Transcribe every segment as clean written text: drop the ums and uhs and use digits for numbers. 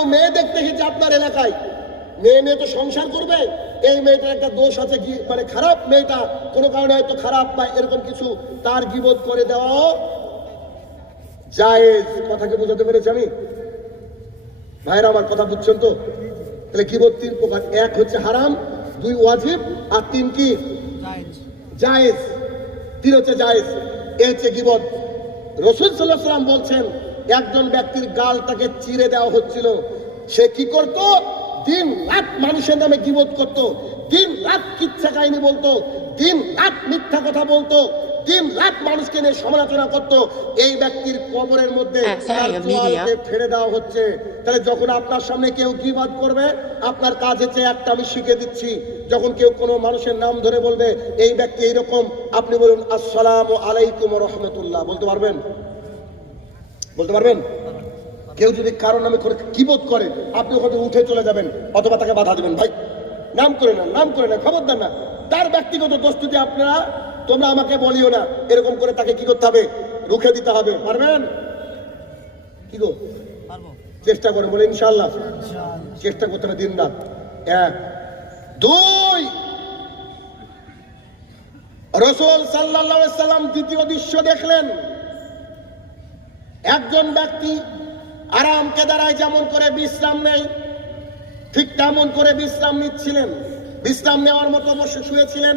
কেউ মেয়ে দেখতে গেছে আপনার এলাকায়, মেয়ে তো সংসার করবে, এই মেয়েটার একটা দোষ আছে, কি মানে খারাপ মেয়েটা কোনো কারণে হয়তো খারাপ বা এরকম কিছু, তার গীবত করে দেওয়া জায়েজ। কথাকে বোঝাতে পেরেছি আমি? ভাইরা আমার কথা বুঝছেন তো? তাহলে গীবত 3 প্রকার, 1 হচ্ছে হারাম, 2 ওয়াজিব, আর 3 কি জায়েজ। 3 হচ্ছে জায়েজ, এ হচ্ছে গীবত। রাসূল সাল্লাল্লাহু আলাইহি ওয়াসাল্লাম বলছেন, একজন ব্যক্তির গালটাকে চিরে দেওয়া হচ্ছিল, সে কি করত? দিন রাত মানুষের নামে গীবত করত, দিন রাত কিচ্ছা কাহিনী বলতো, দিন রাত মিথ্যা কথা বলতো, দিন রাত মানুষকে নিয়ে সমালোচনা করত। এই ব্যক্তির কবরের মধ্যে ফেলে দেওয়া হচ্ছে। তাহলে যখন আপনার সামনে কেউ গীবত করবে, আপনার কাজ হচ্ছে একটা, আমি শিখে দিচ্ছি, যখন কেউ কোনো মানুষের নাম ধরে বলবে এই ব্যক্তি এইরকম, আপনি বলুন আসসালামু আলাইকুম ওয়া রাহমাতুল্লাহ। বলতে পারবেন? বলতে পারবেন? কেউ যদি কারো নামে গীবত করে, আপনি ওখানে উঠে চলে যাবেন, অথবা তাকে বাধা দিবেন, ভাই নাম করে না, নাম করে না, খবরদার না, তার ব্যক্তিগত দোষ যদি আপনারা, তোমরা আমাকে বলিও না, এরকম করে তাকে কি করতে হবে? রুখে দিতে হবে। পারবেন? কি গো, চেষ্টা করে বলে ইনশাআল্লাহ, চেষ্টা করতে হবে দিন রাত। 1 2 রাসূল সাল্লাল্লাহু আলাইহি সাল্লাম দ্বিতীয় দৃশ্য দেখলেন, একজন ব্যক্তি আরামকে দ্বারায় যেমন করে বিশ্রাম নেই, ঠিক তেমন করে বিশ্রাম নিচ্ছিলেন, বিশ্রাম নেওয়ার মতো বসে শুয়েছিলেন।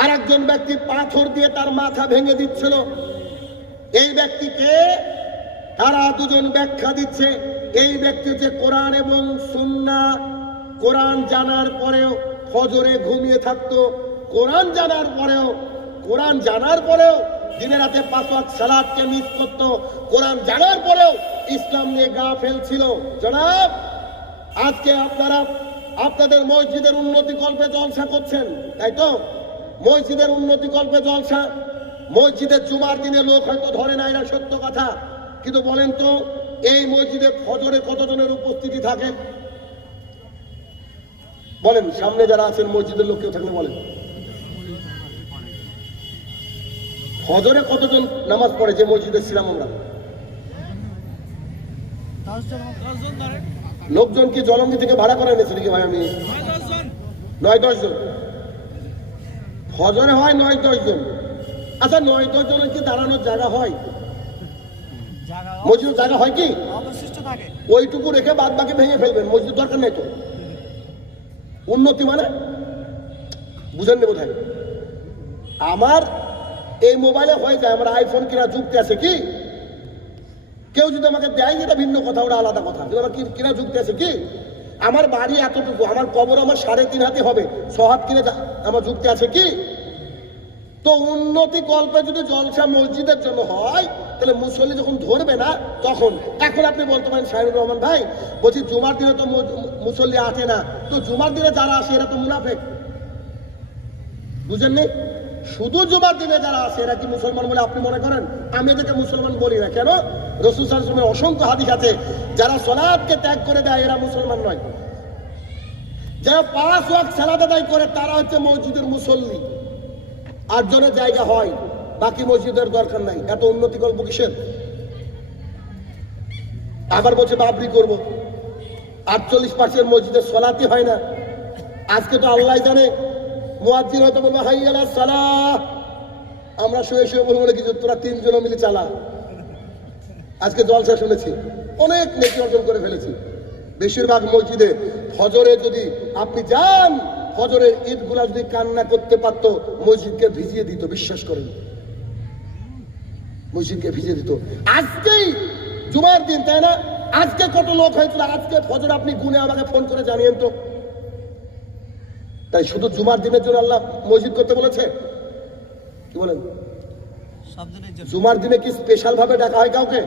আর একজন ব্যক্তি পাথর দিয়ে তার মাথা ভেঙে দিচ্ছিল। এই ব্যক্তিকে তারা দুজন ব্যাখ্যা দিচ্ছে, এই ব্যক্তি হচ্ছে কোরআন এবং সুন্নাহ, কোরআন জানার পরেও ফজরে ঘুমিয়ে থাকতো, কোরআন জানার পরেও দিনে রাতে 5 ওয়াক্ত সালাতকে মিস করতো, কোরআন জানার পরেও ইসলাম নিয়ে গাফেল ছিল। জনাব, আজকে আপনারা আপনাদের মসজিদের উন্নতি কল্পে জলসা করছেন, তাই তো? মসজিদের উন্নতি কল্পে জলসা, মসজিদের জুমার দিনে লোক হয়তো ধরে না, এটা সত্য কথা, কিন্তু বলেন তো এই মসজিদে ফজরে কতজনের উপস্থিতি থাকে? বলেন, সামনে যারা আছেন মসজিদের লোক কেউ থাকলে বলেন, ফজরে কতজন নামাজ পড়ে যে মসজিদে ছিলাম আমরা? লোকজন কি জলঙ্গি থেকে ভাড়া করে এনেছে নাকি ভাই? আমি 9-10 জন ফজরে হয়, 9-10 জন। আচ্ছা, 9-10 জনের কি দাঁড়ানোর জায়গা হয়? মসজিদের জায়গা হয় কি? ওইটুকু রেখে বাদ বাকি ভেঙে ফেলবেন, মসজিদ দরকার নেই তো। উন্নতি মানে বুঝেন নি বোধহয়। আমার এই মোবাইলে হয়ে যায়, আমার আইফোন কিনা যুক্তি আছে কি? কেউ যদি আমাকে দেয় এটা ভিন্ন কথা, ওটা আলাদা কথা, কিন্তু আমার কিনা যুক্তি আছে কি? আমার বাড়ি এতটুকু, আমার কবর আমার 3.5 হাতে হবে, 6 হাত কিনে আমার যুক্তি আছে কি? তো উন্নতি কল্পে যদি জলসা মসজিদের জন্য হয়, তাহলে মুসল্লি যখন ধরবে না তখন। এখন আপনি বলতে পারেন শাহিনুর রহমান ভাই, বলছি জুমার দিনে তো মুসল্লি আসে না, তো জুমার দিনে যারা আসে এরা তো মুনাফেক। বুঝেননি? শুধু জুমার দিনে যারা আসে এরা কি মুসলমান বলে আপনি মনে করেন? আমি এদেরকে মুসলমান বলি না। কেন? রাসূল সাল্লাল্লাহু আলাইহি ওয়াসাল্লামের অসংখ্য হাদিস আছে, যারা সালাতকে ত্যাগ করে দেয় এরা মুসলমান নয়। যারা 5 ওয়াক্ত সালাত আদায় করে তারা হচ্ছে মসজিদের মুসল্লি। 8 জনের জায়গা হয়, বাকি মসজিদের দরকার নাই। এত উন্নতি গল্প কিসের? আবার বলছে বাবরি করব, 48% মসজিদের সালাতই হয় না। আজকে তো আল্লাহ জানে, মুয়াজ্জিন হয়তো বলবো হাইয়া আলাস সালাহ, আমরা শুয়ে শুয়ে বলবো কিছু, তোরা 3 জন মিলে চালা। আজকে জলসা শুনেছি, অনেক নেকি অর্জন করে ফেলেছি। বেশিরভাগ মসজিদে ফজরে যদি আপনি যান, ফজরের ঈদগুলা যদি কান্না করতে পারতো, মসজিদকে ভিজিয়ে দিত। বিশ্বাস করেন, মসজিদকে ভিজিয়ে দিত। আজকেই জুমার দিন, তাই না? আজকে কত লোক হয়েছিল, আজকে ফজর আপনি গুনে আমাকে ফোন করে জানিয়েন তো। তাই শুধু জুমার দিনের জন্য আল্লাহ মসজিদ করতে বলেছে? কি বলেন? জুমার দিনে কি স্পেশাল ভাবে ডাকা হয় কাউকে?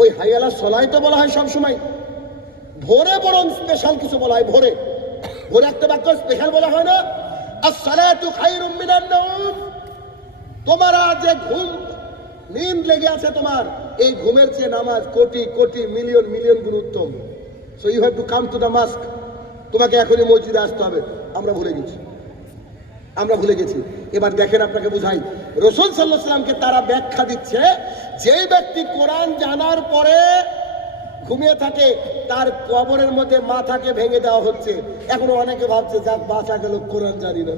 ওই হাইয়ালা সলাই তো বলা হয় সবসময়, ভোরে বরং স্পেশাল কিছু বলা হয়। ভোরে ভোরে একটা বাক্য স্পেশাল বলা হয় না, আস-সালাতু খায়রুম মিনান নাওম। তোমার যে ঘুম নিন্দ লেগে আছে, তোমার এই ঘুমের চেয়ে নামাজ কোটি কোটি মিলিয়ন মিলিয়ন গুণ উত্তম। So you have to come to the mosque. তোমাকে এখনই মসজিদে আসতে হবে। আমরা ভুলে গেছি। এবার দেখেন, আপনাকে বুঝাই। রাসূল সাল্লাল্লাহু আলাইহি ওয়াসাল্লামকে তারা ব্যাখ্যা দিচ্ছে, যে ব্যক্তি কোরআন জানার পরে ঘুমিয়ে থাকে, তার কবরের মধ্যে মাথাকে ভেঙে দেওয়া হচ্ছে। এখনো অনেকে ভাবছে যাক বাঁচা গেল, কোরআন জানি না,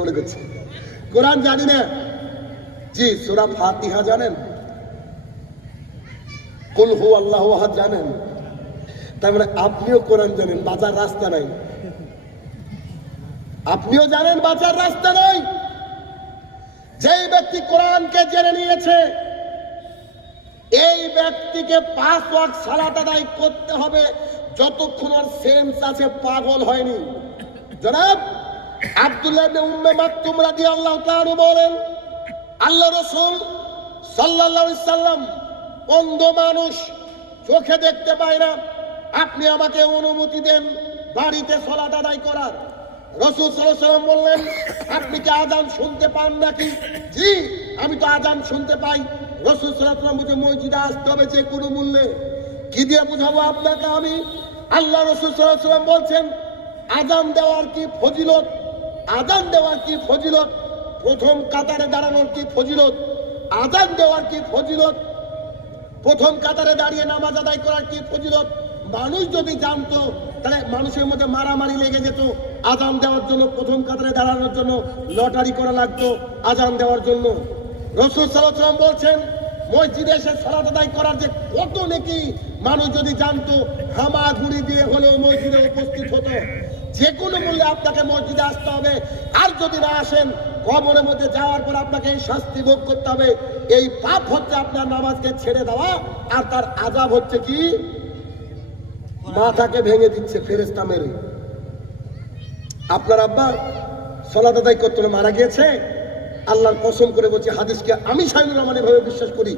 মনে করছে কোরআন জানি না। জি, সূরা ফাতিহা জানেন, কুল হু আল্লাহু আহাদ জানেন, তার মানে আপনিও কোরআন জানেন, বাঁচার রাস্তা নাই। আপনিও জানেন বাঁচার রাস্তা নাই। যেই ব্যক্তি কোরআনকে জেনে নিয়েছে, এই ব্যক্তিকে 5 ওয়াক্ত সালাত আদায় করতে হবে যতক্ষণ ওর সেন্স আছে, পাগল হয়নি। জনাব আব্দুল্লাহ ইবনে উম্মে মাকতুম রাদিয়াল্লাহু তাআলা বলেন, আল্লাহ রাসূল সাল্লাল্লাহু আলাইহি সাল্লাম অন্ধ মানুষ, চোখে দেখতে পায় না, আপনি আমাকে অনুমতি দেন বাড়িতে সালাত আদায় করার। রাসূল সাল্লাল্লাহু আলাইহি সাল্লাম বললেন, আপনি কি আযান শুনতে পান নাকি? জি, আমি তো আযান শুনতে পাই। রাসূল সাল্লাল্লাহু আলাইহি সাল্লাম বলেন, মসজিদে আসতে হবে যে কোনো মূল্যে। কি দিয়ে বুঝাবো আপনাকে আমি? আল্লাহ রাসূল সাল্লাল্লাহু আলাইহি সাল্লাম বলছেন, আযান দেওয়ার কি ফজিলত, আযান দেওয়ার কি ফজিলত, প্রথম কাতারে দাঁড়ানোর কি ফজিলত, আযান দেওয়ার কি ফজিলত, প্রথম কাতারে দাঁড়িয়ে নামাজ আদায় করার কি ফজিলত। মানুষ যদি জানতো তাহলে মানুষের মধ্যে মারামারি লেগে যেত। আযান দেওয়ার জন্য, প্রথম কাতারে দাঁড়ানোর জন্য লটারি করা লাগতো আযান দেওয়ার জন্য। রাসূল সাল্লাল্লাহু আলাইহি ওয়াসাল্লাম বলছেন, মসজিদে এসে সালাত আদায় করার যে কত নেকি মানুষ যদি জানতো, হামাগুড়ি দিয়ে হলেও মসজিদে উপস্থিত হতো। যে কোনো মূল্যে আপনাকে মসজিদে আসতে হবে। আর যদি না আসেন, কবরের মধ্যে যাওয়ার পর আপনাকে এই শাস্তি ভোগ করতে হবে। এই পাপ হচ্ছে আপনার নামাজকে ছেড়ে দেওয়া, আর তার আযাব হচ্ছে কি? মাথাকে ভেঙে দিচ্ছে ফেরেশতা মেরে। আপনার আব্বা সালাত আদায় করতে মারা গিয়েছে, আল্লাহর কসম করে বলছে, হাদিসকে আমি শাইনুর রহমানের ভাবে বিশ্বাস করি,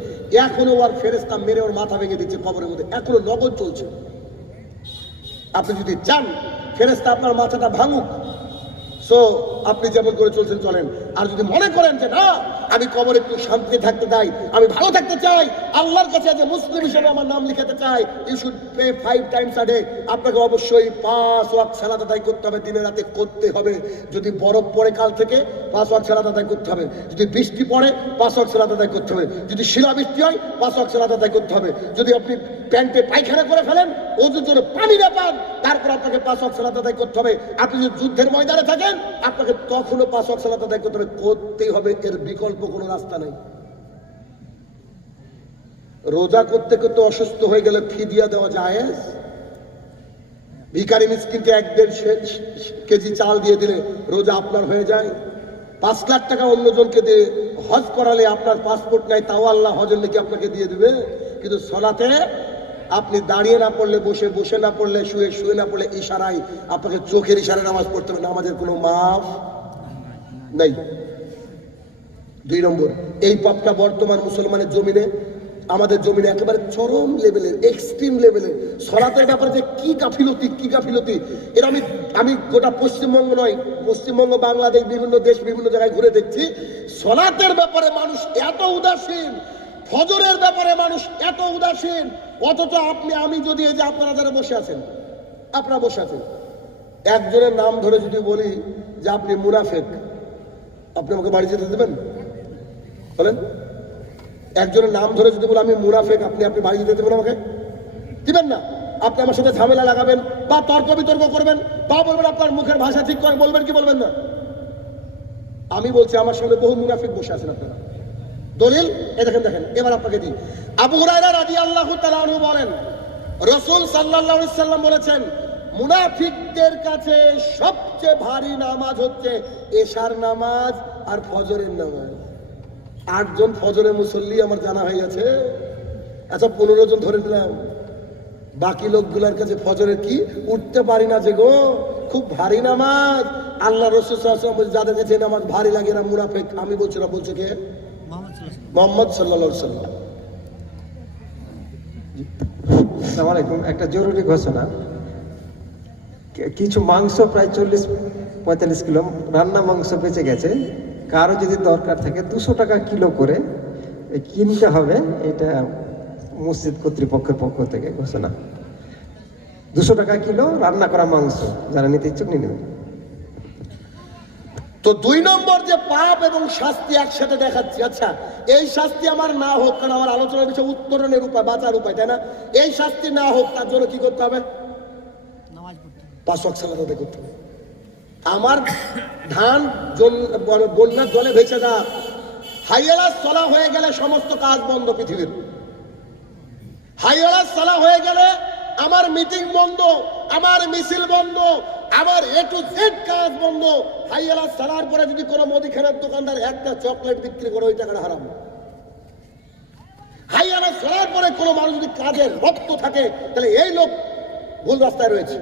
এখনো ওর ফেরেশতা মেরে ওর মাথা ভেঙে দিচ্ছে কবরের মধ্যে, এখনো নগদ চলছে। আপনি যদি চান ফেরেশতা আপনার মাথাটা ভাঙুক, সো আপনি যেমন করে চলছেন চলেন। আর যদি মনে করেন যে না, আমি কবরে একটু শান্তি থাকতে চাই, আমি ভালো থাকতে চাই, আল্লাহর কাছে যে মুসলিম হিসেবে আমার নাম লিখাতে চাই, you should pay 5 times a day. আপনাকে অবশ্যই 5 ওয়াক্ত সালাত আদায় করতে হবে, দিনে রাতে করতে হবে। যদি বরফ পড়ে কাল থেকে 5 ওয়াক্ত সালাত আদায় করতে হবে। যদি বৃষ্টি পড়ে 5 ওয়াক্ত সালাত আদায় করতে হবে। যদি শিলাবৃষ্টি হয় 5 ওয়াক্ত সালাত আদায় করতে হবে। যদি আপনি প্যান্টে পায়খানা করে ফেলেন, ওজুর জন্য পানি না পান, তারপর আপনাকে 5 ওয়াক্ত সালাত আদায় করতে হবে। আপনি যদি যুদ্ধের ময়দানে থাকেন, আপনাকে তখনও 5 ওয়াক্ত সালাত আদায় করতে হবে, করতেই হবে, এর বিকল্প কোনো রাস্তা নেই। রোজা করতে করতে অসুস্থ হয়ে গেলে ফিদিয়া দেওয়া জায়েজ? ভিখারি মিসকিনকে 1-1.5 কেজি চাল দিয়ে দিলে রোজা আপনার হয়ে যায়? 5 লাখ টাকা অন্যজনকে দিয়ে হজ করালে আপনার পাসপোর্ট নাই, তাও আল্লাহ হজের লিখে আপনাকে দিয়ে দিবে। কিন্তু সলাতে আপনি দাঁড়িয়ে না পড়লে, বসে বসে না পড়লে, শুয়ে শুয়ে না পড়লে, ইশারায় আপনাকে চোখের ইশারায় নামাজ পড়তে হবে, নামাজের কোনো মাফ নাই। 2 নম্বর, এই পাপটা বর্তমান মুসলমানের জমিনে, আমাদের জমিনে একেবারে চরম লেভেলের, এক্সট্রিম লেভেলের। সলাতের ব্যাপারে যে কি গাফিলতি, কি গাফিলতি, এর আমি গোটা পশ্চিমবঙ্গ নয়, পশ্চিমবঙ্গ, বাংলাদেশ, বিভিন্ন দেশ, বিভিন্ন জায়গায় ঘুরে দেখছি, সলাতের ব্যাপারে মানুষ এত উদাসীন, ফজরের ব্যাপারে মানুষ এত উদাসীন। অথচ আমি যদি, এই যে আপনারা যারা বসে আছেন, আপনারা বসে আছেন, একজনের নাম ধরে যদি বলি যে আপনি মুনাফেক, আপনি আমাকে বাড়ি যেতে দেবেন? বলেন, একজনের নাম ধরে যদি বলি আমি মুনাফেক, আপনি বাড়ি যেতে দেবেন? আমাকে দিবেন না। আপনি আমার সাথে ঝামেলা লাগাবেন, বা তর্ক বিতর্ক করবেন, বা বলবেন আপনার মুখের ভাষা ঠিক করেন, বলবেন কি বলবেন না? আমি বলছি আমার সামনে বহু মুনাফিক বসে আছেন আপনারা। দলিল এই দেখেন, দেখেন, এবার আপনাকে দিই। আবু হুরায়রা রাদিয়াল্লাহু তাআলা আনহু বলেন, রাসূল সাল্লাল্লাহু আলাইহি সাল্লাম বলেছেন, মুনাফিকদের কাছে সবচেয়ে ভারী নামাজ হচ্ছে এশার নামাজ আর ফজরের নামাজ। 8 জন ফজরের মুসল্লি আমার জানা হয়ে গেছে। আচ্ছা 15 জন ধরে নিলাম, বাকি লোকগুলোর কাছে ফজরের কি উঠতে পারি না যে গো, খুব ভারী নামাজ। আল্লাহ রাসূল সাল্লাল্লাহু আলাইহি ওয়াসাল্লাম যাদের কাছে নামাজ ভারী লাগে না মুনাফিক। আমি বলছি না, বলছে কে? মুহাম্মদ সাল্লাল্লাহু আলাইহি ওয়াসাল্লাম। আসসালামু আলাইকুম। একটা জরুরি ঘোষণা, কিছু মাংস প্রায় 40-45 কিলো রান্না মাংস বেঁচে গেছে। কারো যদি দরকার থাকে 200 টাকা কিলো করে কিনতে হবে। এটা মসজিদ কর্তৃপক্ষের পক্ষ থেকে ঘোষণা। 200 টাকা কিলো রান্না করা মাংস, যারা নিতে ইচ্ছুক নিয়ে নেবেন। তো 2 নম্বর যে পাপ এবং শাস্তি একসাথে দেখাচ্ছি। আচ্ছা, এই শাস্তি আমার না হোক, কারণ আমার আলোচনার বিষয় উত্তরণের উপায়, বাঁচার উপায়, তাই না? এই শাস্তি না হোক, তার জন্য কি করতে হবে? 5 ওয়াক্ত সালাত আদায় করতে হবে। আমার ধান বন্যার জলে ভেসে যা, হাইয়ালা সলা হয়ে গেলে সমস্ত কাজ বন্ধ পৃথিবীর। হাইয়ালা সলা হয়ে গেলে আমার মিটিং বন্ধ, আমার মিছিল বন্ধ, আমার A to Z কাজ বন্ধ। হাইয়ালা সালার পরে যদি কোনো মুদিখানার দোকানদার একটা চকলেট বিক্রি করে, ওই টাকাটা হারাম। হাইয়ালা সালার পরে কোনো মানুষ যদি কাজে রপ্ত থাকে, তাহলে এই লোক ভুল রাস্তায় রয়েছে।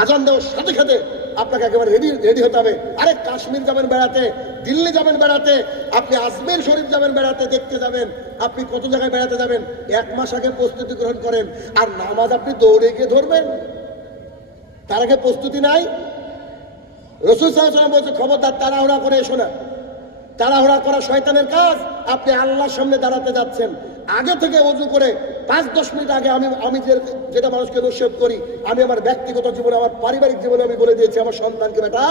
আজান দেওয়ার সাথে সাথে আপনাকে একেবারে রেডি হতে হবে। আরে কাশ্মীর যাবেন বেড়াতে, দিল্লি যাবেন বেড়াতে, আপনি আজমের শরীফ যাবেন বেড়াতে, দেখতে যাবেন, আপনি কত জায়গায় বেড়াতে যাবেন, 1 মাস আগে প্রস্তুতি গ্রহণ করেন। আর নামাজ আপনি দৌড়ে গিয়ে ধরবেন, তার আগে প্রস্তুতি নাই। রাসূল সাল্লাল্লাহু আলাইহি ওয়াসাল্লাম বলছে, খবরদার তাড়াহুড়া করে এসো না। তাড়াহুড়া করা শয়তানের কাজ। আপনি আল্লাহর সামনে দাঁড়াতে যাচ্ছেন, আগে থেকে ওযু করে 5-10 মিনিট আগে আমি যেটা মানুষকে নসিহত করি, আমি আমার ব্যক্তিগত জীবনে, আমার পারিবারিক জীবনে আমি বলে দিয়েছি আমার সন্তানকে, বেটা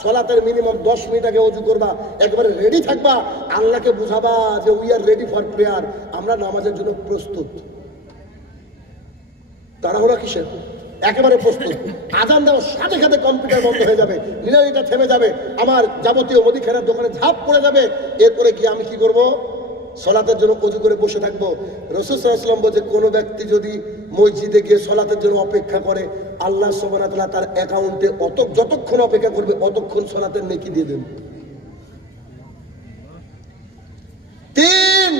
সালাতের মিনিমাম 10 মিনিট আগে ওযু করবা, একেবারে রেডি থাকবা, আল্লাহকে বুঝাবা যে we are ready for prayer, আমরা নামাজের জন্য প্রস্তুত। তাড়াহুড়া কিসের? একেবারে প্রস্তুত। আজান দেওয়ার সাথে সাথে কম্পিউটার বন্ধ হয়ে যাবে, লিনারিটা থেমে যাবে, আমার যাবতীয় মুদিখানার দোকানে ঝাঁপ পড়ে যাবে। এরপরে কি আমি কি করব? সলাতের জন্য ওযু করে বসে থাকবো। রাসূল সাল্লাল্লাহু আলাইহি ওয়াসাল্লাম বলছে, কোনো ব্যক্তি যদি মসজিদে গিয়ে সলাতের জন্য অপেক্ষা করে, আল্লাহ সুবহানাহু ওয়া তাআলা তার অ্যাকাউন্টে যতক্ষণ অপেক্ষা করবে অতক্ষণ সলাতের নেকি দিয়ে দেন। 3,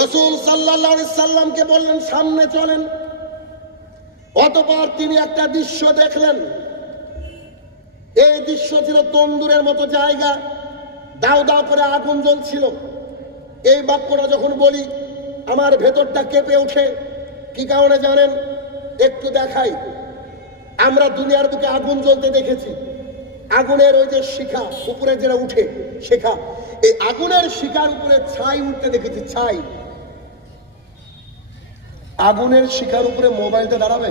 রাসূল সাল্লাল্লাহু আলাইহি সাল্লামকে বললেন সামনে চলেন। অতঃপর তিনি একটা দৃশ্য দেখলেন। এই দৃশ্য ছিল তন্দুরের মতো জায়গা, দাও দাও করে আগুন জ্বলছিল। এই বাক্যটা যখন বলি আমার ভেতরটা কেঁপে ওঠে। কি কারণে জানেন? একটু দেখাই। আমরা দুনিয়ার বুকে আগুন জ্বলতে দেখেছি, আগুনের ওই যে শিখা উপরে যেটা উঠে শিখা, এই আগুনের শিখার উপরে ছাই উঠতে দেখেছি। ছাই, আগুনের শিখার উপরে মোবাইলটা দাঁড়াবে?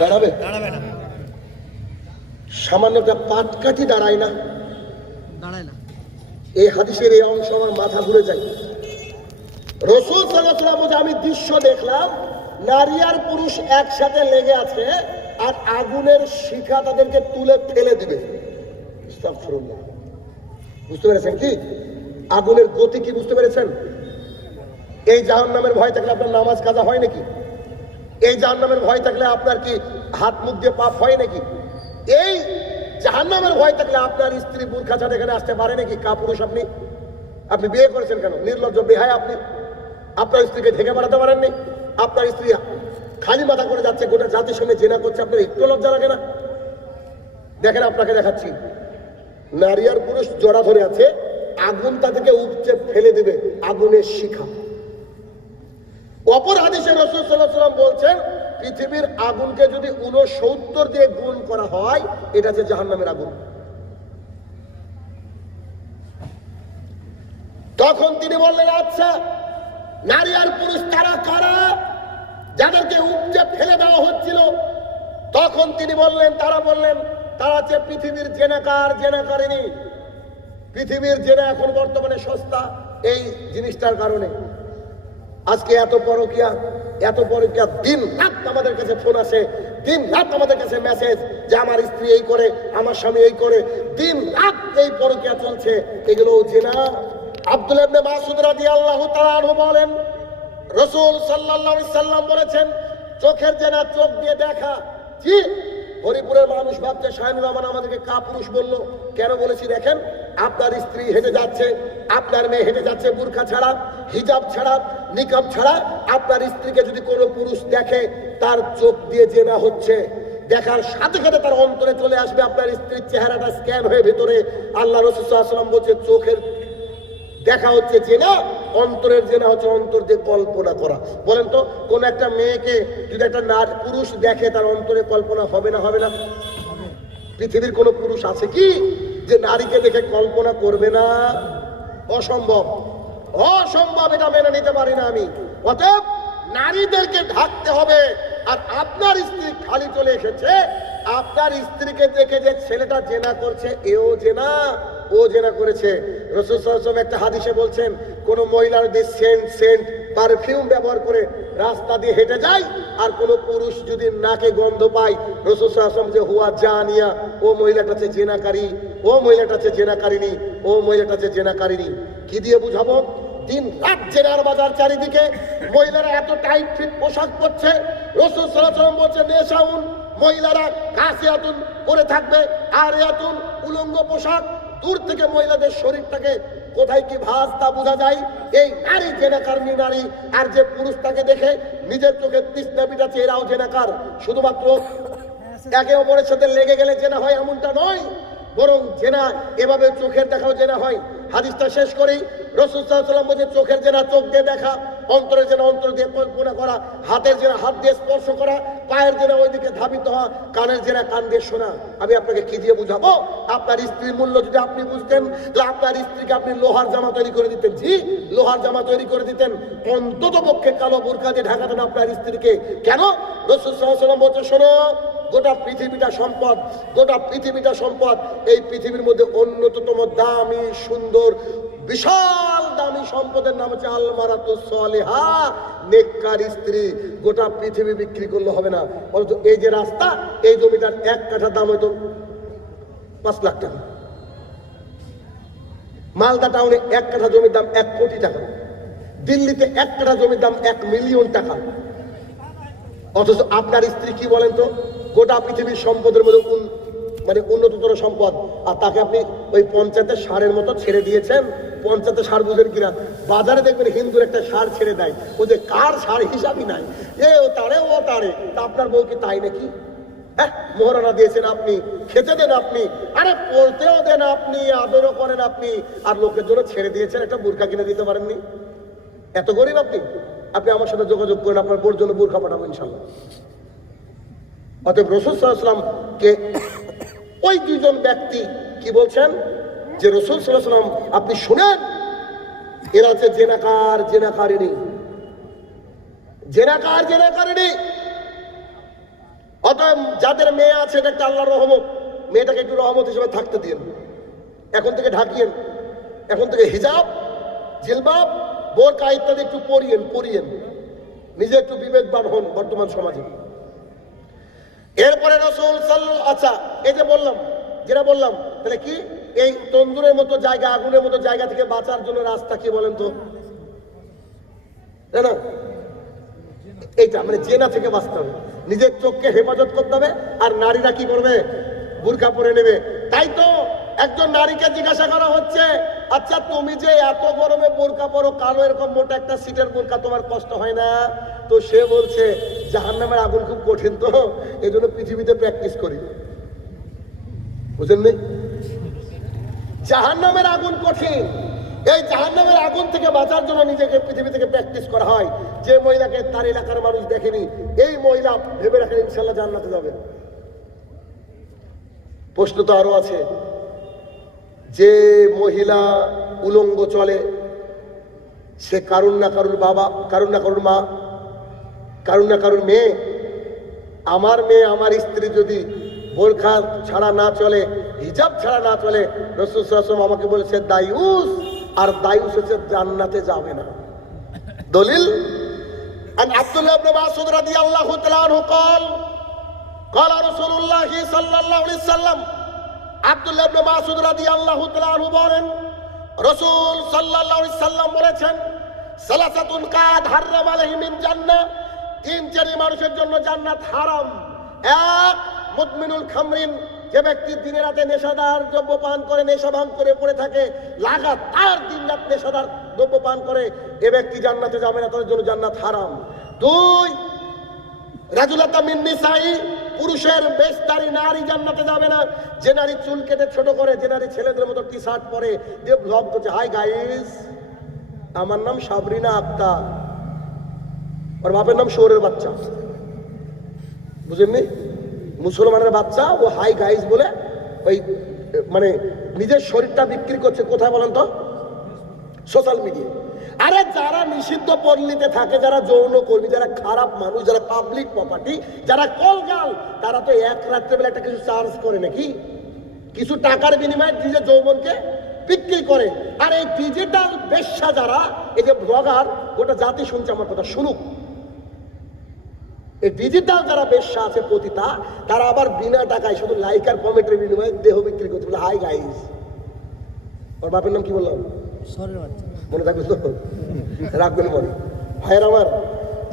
দাঁড়াবে? সামান্য একটা পাটকাঠি দাঁড়ায় না। এই হাদিসের এই অংশ আমার মাথা ঘুরে যায়। রাসূল সাল্লাল্লাহু আলাইহি ওয়াসাল্লাম বলে, আমি দৃশ্য দেখলাম, নারী আর পুরুষ একসাথে লেগে আছে, আর আগুনের শিখা তাদেরকে তুলে ফেলে দিবে। আস্তাগফিরুল্লাহ। বুঝতে পেরেছেন কি আগুনের গতি? কি বুঝতে পেরেছেন? এই জাহান্নামের ভয় থাকলে আপনার নামাজ কাজা হয় নাকি? এই জাহান্নামের ভয় থাকলে আপনার কি হাত মুখ দিয়ে পাপ হয় নাকি? এই জাহান্নামের ভয় থাকলে আপনার স্ত্রী বুরখা ছাড়া এখানে আসতে পারে নাকি? কাপুরুষ আপনি, আপনি বিয়ে করেছেন কেন? নির্লজ্জ বেহায়া আপনি। আপনার স্ত্রীকে ঢেকে বেড়াতে পারেননি? আপনার স্ত্রী খালি মাথা করে যাচ্ছে, গোটা জাতির সামনে জেনা করছে, আপনার একটু লজ্জা লাগে না? দেখেন আপনাকে দেখাচ্ছি, নারী আর পুরুষ জড়া ধরে আছে, আগুন তাদেরকে উপচে ফেলে দেবে, আগুনের শিখা। অপর হাদিসে রাসূল সাল্লাল্লাহু আলাইহি ওয়াসাল্লাম বলছেন, পৃথিবীর আগুনকে যদি 69 দিয়ে গুণ করা হয়, এটা হচ্ছে জাহান্নামের আগুন। তখন তিনি বললেন, আচ্ছা নারী আর পুরুষ তারা কারা যাদেরকে উপচে ফেলে দেওয়া হচ্ছিল? তখন তিনি বললেন, তারা বললেন, তারা হচ্ছে পৃথিবীর জেনাকার, জেনাকারিনী। পৃথিবীর জেনা এখন বর্তমানে সস্তা, এই জিনিসটার কারণে আজকে এত পরকীয়া দিন রাত আমাদের কাছে ফোন আসে, দিন রাত আমাদের কাছে মেসেজ যে আমার স্ত্রী এই করে, আমার স্বামী এই করে, দিন রাত এই পরকীয়া চলছে। এগুলো জেনা। আব্দুল্লাহ ইবনে মাসউদ রাদিয়াল্লাহু তাআলা আনহু বলেন, রাসূল সাল্লাল্লাহু আলাইহি সাল্লাম বলেছেন, চোখের জেনা চোখ দিয়ে দেখা। জি, হরিপুরের মানুষ ভাবছে শাহিনুর রহমান আমাদেরকে কাপুরুষ বললো। কেন বলেছি দেখেন, আপনার স্ত্রী হেঁটে যাচ্ছে, আপনার মেয়ে হেঁটে যাচ্ছে বুরকা ছাড়া, হিজাব ছাড়া, নিকাব ছাড়া, আপনার স্ত্রীকে যদি কোনো পুরুষ দেখে, তার চোখ দিয়ে জেনা হচ্ছে। দেখার সাথে সাথে তার অন্তরে চলে আসবে আপনার স্ত্রীর চেহারাটা স্ক্যান হয়ে ভেতরে। আল্লাহ রাসূল সাল্লাল্লাহু আলাইহি ওয়াসাল্লাম বলছে, চোখের দেখা হচ্ছে জেনা, অন্তরের জেনা হচ্ছে অন্তর দিয়ে কল্পনা করা। বলেন তো, কোন একটা মেয়েকে যদি একটা পুরুষ দেখে, তার অন্তরে কল্পনা হবে না? হবে না? পৃথিবীর কোন পুরুষ আছে কি যে নারীকে দেখে কল্পনা করবে না? অসম্ভব, অসম্ভব। এটা মেনে নিতে পারি না আমি। অতএব নারীদেরকে ঢাকতে হবে, আর আপনার স্ত্রী খালি চলে এসেছে, আপনার স্ত্রীকে দেখে যে ছেলেটা জেনা করছে, এও জেনা ও জেনা করেছে। রাসূল সাল্লাল্লাহু আলাইহি ওয়াসাল্লাম একটা হাদিসে বলছেন, কোন মহিলার যদি সেন্ট পারফিউম ব্যবহার করে রাস্তা দিয়ে হেঁটে যায় আর কোন পুরুষ যদি নাকে গন্ধ পায়, রাসূল সাল্লাল্লাহু আলাইহি ওয়াসাল্লাম যে হুয়া জানিয়া, ও মহিলাটা হচ্ছে জেনাকারী, ও মহিলাটা হচ্ছে জেনাকারিনী, ও মহিলাটা হচ্ছে জেনাকারিনী। কি দিয়ে বুঝাবো? দিন রাত জেনার বাজার চারিদিকে, মহিলারা এত টাইট ফিট পোশাক পরছে। রাসূল সাল্লাল্লাহু আলাইহি ওয়াসাল্লাম বলছে নেশাউন, মহিলারা কাসিয়াতুন পরে থাকবে, আর এতুন উলঙ্গ পোশাক। দূর থেকে মহিলাদের শরীরটাকে কোথায় কি ভাঁজ তা বোঝা যায়। এই নারী জেনাকারী নারী, আর যে পুরুষ তাকে দেখে নিজের চোখে তৃষ্ণা মিটাচ্ছে, এরাও জেনাকার। শুধুমাত্র একে অপরের সাথে লেগে গেলে জেনা হয় এমনটা নয়, বরং জেনা এভাবে চোখের দেখাও জেনা হয়। হাদিসটা শেষ করি। রাসূল সাল্লাল্লাহু আলাইহি ওয়াসাল্লাম বলেছে, চোখের জেনা চোখ দিয়ে দেখা, অন্তরের জেনা অন্তর দিয়ে কল্পনা করা, হাতের জেনা হাত দিয়ে স্পর্শ করা, পায়ের জেনা ওইদিকে ধাবিত হওয়া, কানের জেনা কান দিয়ে শোনা। আমি আপনাকে কি দিয়ে বুঝাবো? আপনার স্ত্রীর মূল্য যদি আপনি বুঝতেন, তাহলে আপনার স্ত্রীকে আপনি লোহার জামা তৈরি করে দিতেন। জি, লোহার জামা তৈরি করে দিতেন, অন্তত পক্ষে কালো বোরকা দিয়ে ঢাকাতেন আপনার স্ত্রীকে। কেন? রাসূল সাল্লাল্লাহু আলাইহি ওয়াসাল্লাম বলছে, শোনো, গোটা পৃথিবীটা সম্পদ, গোটা পৃথিবীটা সম্পদ। এই পৃথিবীর মধ্যে অন্যতম দামি, সুন্দর, বিশাল দামি সম্পদের নাম হচ্ছে আলমারাতুস সালিহা, নেককার স্ত্রী। গোটা পৃথিবী বিক্রি করলে হবে না। অথচ এই যে রাস্তা, এই জমিটার 1 কাঠা দাম হয়তো 5 লাখ টাকা। মালদা টাউনে 1 কাঠা জমির দাম 1 কোটি টাকা। দিল্লিতে 1 কাঠা জমির দাম 1 মিলিয়ন টাকা। অথচ আপনার স্ত্রী কি বলেন তো? গোটা পৃথিবীর সম্পদের মধ্যে মানে উন্নততর সম্পদ, আর তাকে আপনি ওই পঞ্চায়েতের সারের মতো ছেড়ে দিয়েছেন। পঞ্চায়েতের সার বুঝেন কিনা? বাজারে দেখবেন হিন্দুর একটা সার ছেড়ে দেয়, ও যে কার সার হিসাবই নাই, এ ও তারে ও তারে। তা আপনার বউ কি তাই নাকি? হ্যাঁ, মোহরানা দিয়েছেন আপনি, খেতে দেন আপনি, আরে পড়তেও দেন আপনি, আদরও করেন আপনি, আর লোকের জন্য ছেড়ে দিয়েছেন একটা বোরকা কিনে দিতে পারেননি? এত গরিব আপনি? আপনি আমার সাথে যোগাযোগ করেন, আপনার বোর জন্য বোরকা পাঠাবো ইনশাল্লাহ। অতএব রাসূল সাল্লাল্লাহু আলাইহি ওয়াসাল্লামকে ওই দুইজন ব্যক্তি কি বলছেন যে, রাসূল সাল্লাল্লাহু আলাইহি ওয়াসাল্লাম আপনি শুনেন, এরা হচ্ছে জেনাকার জেনাকারিনী, জেনাকার জেনাকারিনী। অতএব যাদের মেয়ে আছে, এটা একটা আল্লাহর রহমত, মেয়েটাকে একটু রহমত হিসেবে থাকতে দিন। এখন থেকে ঢাকিয়েন, এখন থেকে হিজাব, জিলবাব, বোরকা ইত্যাদি একটু পরিয়েন, নিজে একটু বিবেকবান হন বর্তমান সমাজে। এরপরে রাসূল সাল্লাল্লাহু, আচ্ছা এই যে বললাম, যেটা বললাম, তাহলে কি এই তন্দুরের মতো জায়গা, আগুনের মতো জায়গা থেকে বাঁচার জন্য রাস্তা কি বলেন তো? না, এইটা মানে জেনা থেকে বাঁচতে হবে, নিজের চোখকে হেফাজত করতে হবে। আর নারীরা কি করবে? বুরকা পরে নেবে। তাই তো একজন নারীকে জিজ্ঞাসা করা হচ্ছে, আচ্ছা তুমি যে এত গরমে বোরকা পরো, কালো এরকম মোটা একটা সিটের বোরকা, তোমার কষ্ট হয় না? তো সে বলছে, জাহান্নামের আগুন খুব কঠিন, তো এই জন্য পৃথিবীতে প্র্যাকটিস করি। বুঝেন নি? জাহান্নামের আগুন কঠিন, এই জাহান্নামের আগুন থেকে বাঁচার জন্য নিজেকে পৃথিবী থেকে প্র্যাকটিস করা হয়। যে মহিলাকে তার এলাকার মানুষ দেখেনি, এই মহিলা ভেবে রাখেন ইনশাল্লাহ জান্নাতে যাবে। প্রশ্ন তো আরো আছে, যে মহিলা উলঙ্গ চলে, সে কারুর না কারুর বাবা, কারুর না কারুর মা, কারুর না কারুর মেয়ে। আমার মেয়ে, আমার স্ত্রী যদি বোরখা ছাড়া না চলে, হিজাব ছাড়া না চলে, রাসূল সাল্লাল্লাহু আলাইহি ওয়াসাল্লাম আমাকে বলেছে দায়ুস, আর দায়ুস হচ্ছে জান্নাতে যাবে না। দলিল আন আব্দুল্লাহ ইবনে মাসউদ রাদিয়াল্লাহু তাআলা আনহু قال قال رسول الله صلى الله عليه وسلم, আব্দুল্লাহ ইবনে মাসউদ রাদিয়াল্লাহু তাআলা আনহু বলেন, রাসূল সাল্লাল্লাহু আলাইহি সাল্লাম বলেছেন, সালাসাতুন কাদ হারাম আলাইহিম মিন জান্নাহ, 3 শ্রেণীর মানুষের জন্য জান্নাত হারাম। এক, মুদমিনুল খামরিন, যে ব্যক্তি দিনে রাতে নেশাদার দ্রব্য পান করে, নেশা ভাঙ করে পড়ে থাকে, লাগাতার দিন রাত নেশাদার দ্রব্য পান করে, এ ব্যক্তি জান্নাতে যাবে না, তার জন্য জান্নাত হারাম। 2, রাজুলাতা মিন নিসাই, পুরুষের বেশধারী নারী জান্নাতে যাবে না। যে নারী চুল কেটে ছোট করে, যে নারী ছেলেদের মতো টি শার্ট পরে, যে ব্লগ করছে, হাই গাইস আমার নাম সাবরিনা আক্তার, ওর বাপের নাম শোরের বাচ্চা। বুঝেননি? মুসলমানের বাচ্চা, ও হাই গাইস বলে ওই মানে নিজের শরীরটা বিক্রি করছে। কোথায় বলেন তো? সোশ্যাল মিডিয়ায়। আরে যারা নিষিদ্ধ পল্লীতে থাকে, যারা যৌন কর্মী, যারা খারাপ মানুষ, যারা পাবলিক প্রপার্টি, যারা কলগাল, তারা তো এক রাত্রেবেলা একটা কিছু চার্জ করে নাকি, কিছু টাকার বিনিময়ে নিজের যৌবনকে বিক্রি করে। আর এই ডিজিটাল বেশ্যা যারা, এই যে ব্লগার, গোটা জাতি শুনছে আমার কথা, শুনুক। এই ডিজিটাল যারা বেশ্যা আছে পতিতা, তারা আবার বিনা টাকায় শুধু লাইক আর কমেন্টের বিনিময়ে দেহ বিক্রি করতে বলে হাই গাইস। ওর বাপের নাম কি বললাম? মনে থাকবে তো? রাখবেন মনে। ভাইয়ের আমার,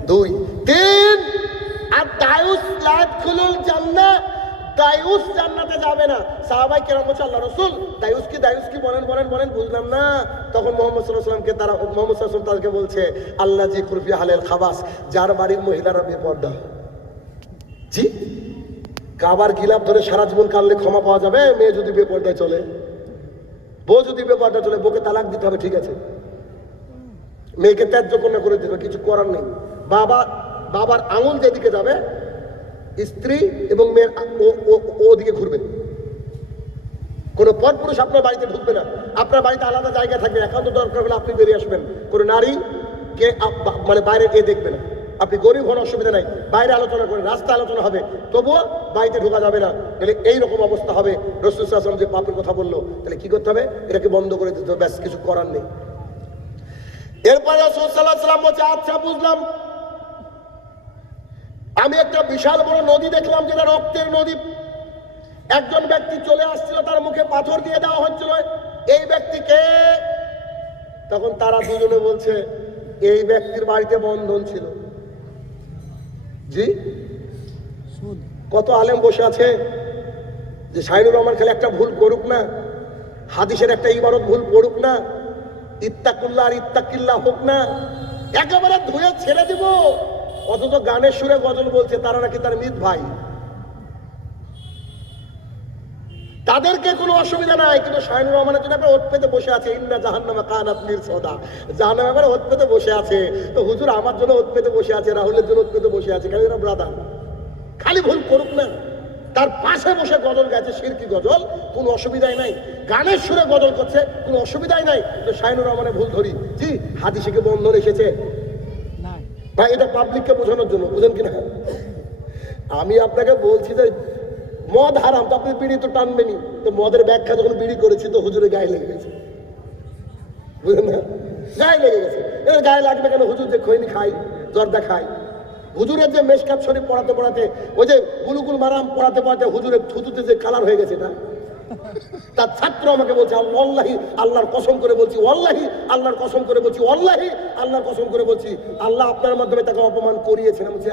2 3 আর দায়ুস লাদখুলুল জান্নাহ, দায়ুস জান্নাতে যাবে না। সাহাবায়ে কেরাম বলছে আল্লাহ রাসূল দায়ুস কি বলেন বুঝলাম না। তখন মুহাম্মদ সাল্লাল্লাহু আলাইহি ওয়াসাল্লামকে তারা মুহাম্মদ সাল্লাল্লাহু আলাইহি ওয়াসাল্লাম তাদেরকে বলছে আল্লাহ জি কুরফি হালাল খাবাস, যার বাড়ির মহিলারা বেপর্দা। জি, কাবার গিলাপ ধরে সারা জীবন কাঁদলে ক্ষমা পাওয়া যাবে? মেয়ে যদি বেপর্দায় চলে, বউ যদি বেপর্দায় চলে, বউকে তালাক দিতে হবে, ঠিক আছে, মেয়েকে ত্যায্য কন্যা করে দিতে হবে, কিছু করার নেই। বাবার আঙুল যেদিকে যাবে, স্ত্রী এবং মেয়ের ওদিকে ঘুরবে। কোনো পরপুরুষ আপনার বাড়িতে ঢুকবে না, আপনার বাড়িতে আলাদা জায়গা থাকবে, একান্ত দরকার হলে আপনি বেরিয়ে আসবেন। কোনো নারী কে মানে বাইরে গিয়ে দেখবে না। আপনি গরিব হন, অসুবিধা নাই, বাইরে আলোচনা করেন, রাস্তায় আলোচনা হবে, তবুও বাড়িতে ঢোকা যাবে না। তাহলে এইরকম অবস্থা হবে। রাসূল সাল্লাল্লাহু আলাইহি ওয়াসাল্লাম যে পাপের কথা বললো, তাহলে কি করতে হবে? এটাকে বন্ধ করে দিতে হবে, ব্যাস, কিছু করার নেই। এরপরে রাসূল সাল্লাল্লাহু আলাইহি ওয়াসাল্লাম বলছে আচ্ছা বুঝলাম, আমি একটা বিশাল বড় নদী দেখলাম, যেটা রক্তের নদী। একজন ব্যক্তি চলে আসছিল, তার মুখে পাথর দিয়ে দেওয়া হচ্ছিল। এই ব্যক্তিকে, তখন তারা দুজনে বলছে এই ব্যক্তির বাড়িতে বন্ধন ছিল। জি, কত আলেম বসে আছে যে শাহিনুর রহমান খালি একটা ভুল করুক না, হাদিসের একটা ইবারত ভুল পড়ুক না, ইত্তাকুল্লাহ আর ইত্তাকিল্লাহ হোক না, একেবারে ধুয়ে ছেড়ে দিব। অথচ গানের সুরে গজল বলছে, তারা নাকি তার মিত ভাই, তাদেরকে কোনো অসুবিধা নাই। কিন্তু শাহিনুর রহমানের জন্য ওত পেতে বসে আছে, ইন্না জাহান্নামা কানাত মিরসাদা, জাহান্নামে এবার ওত পেতে বসে আছে। তো হুজুর আমার জন্য ওত পেতে বসে আছে, রাহুলের জন্য ওত পেতে বসে আছে, কেন এরা ব্রাদার, খালি ভুল করুক না। তার পাশে বসে গজল গাইছে, শিরকি গজল, কোনো অসুবিধাই নাই। গানের সুরে গজল করছে, কোনো অসুবিধাই নাই। তো শাহিনুর রহমানের ভুল ধরি। জি, হাদিসে কি বন্ধন এসেছে? ভাই, এটা পাবলিককে বোঝানোর জন্য, বুঝেন কিনা? আমি আপনাকে বলছি যে মদ হারাম, তো আপনি বিড়ি তো টানবেনি। তো মদের ব্যাখ্যা যখন বিড়ি করেছি, তো হুজুরে গায়ে লেগে গেছে, বুঝলেন না? গায়ে লেগে গেছে। এর গায়ে লাগবে কেন? হুজুর যে খৈনি খাই, জর্দা খাই। হুজুরের যে মেশকাত শরীফ পড়াতে ওই যে বুলুগুল মারাম পড়াতে হুজুরের থুতুতে যে কালার হয়ে গেছে, না, তার ছাত্র আমাকে বলছে ওয়াল্লাহি, আল্লাহর কসম করে বলছি, ওয়াল্লাহি আল্লাহর কসম করে বলছি, ওয়াল্লাহি আল্লাহর কসম করে বলছি, আল্লাহ আপনার মাধ্যমে তাকে অপমান করিয়েছেন। বলছি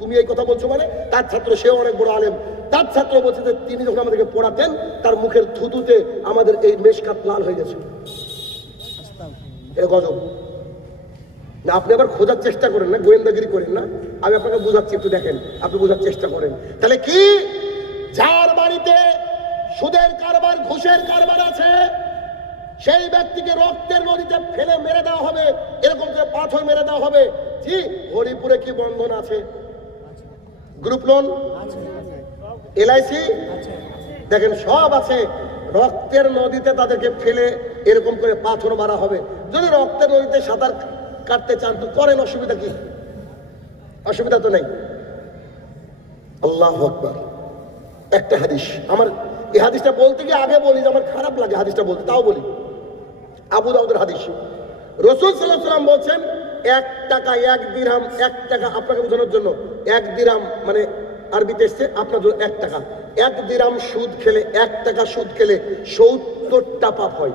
তুমি এই কথা বলছো মানে? তার ছাত্র, সেও অনেক বড় আলেম, তার ছাত্র বলছে যে তিনি যখন আমাদেরকে পড়াতেন, তার মুখের থুতুতে আমাদের এই মেশকাত লাল হয়ে গেছে। এটা গজব না। আপনি আবার খোঁজার চেষ্টা করেন না, গোয়েন্দাগিরি করেন না। আমি আপনাকে বোঝাচ্ছি, একটু দেখেন, আপনি বোঝার চেষ্টা করেন। তাহলে কি, যার বাড়িতে সুদের কারবার, ঘুষের কারবার আছে, সেই ব্যক্তিকে রক্তের নদীতে ফেলে মেরে দেওয়া হবে, এরকম করে পাথর মেরে দেওয়া হবে। জি, হরিপুরে কি বন্ধন আছে? গ্রুপ লোন, LIC, দেখেন সব আছে। রক্তের নদীতে তাদেরকে ফেলে এরকম করে পাথর মারা হবে। যদি রক্তের নদীতে সাঁতার কাটতে চান তো করেন, অসুবিধা কি? অসুবিধা তো নেই। আল্লাহু আকবার। একটা হাদিস, আমার এই হাদিসটা বলতে গিয়ে আগে বলি যে আমার খারাপ লাগে হাদিসটা বলতে, তাও বলি। আবু দাউদের হাদিস, রাসূল সাল্লাল্লাহু আলাইহি ওয়াসাল্লাম বলছেন 1 টাকা 1 দিরহাম, 1 টাকা আপনাকে বোঝানোর জন্য, 1 দিরহাম মানে আরবিতে এসছে আপনার জন্য 1 টাকা। 1 দিরহাম সুদ খেলে, 1 টাকা সুদ খেলে 70টা পাপ হয়।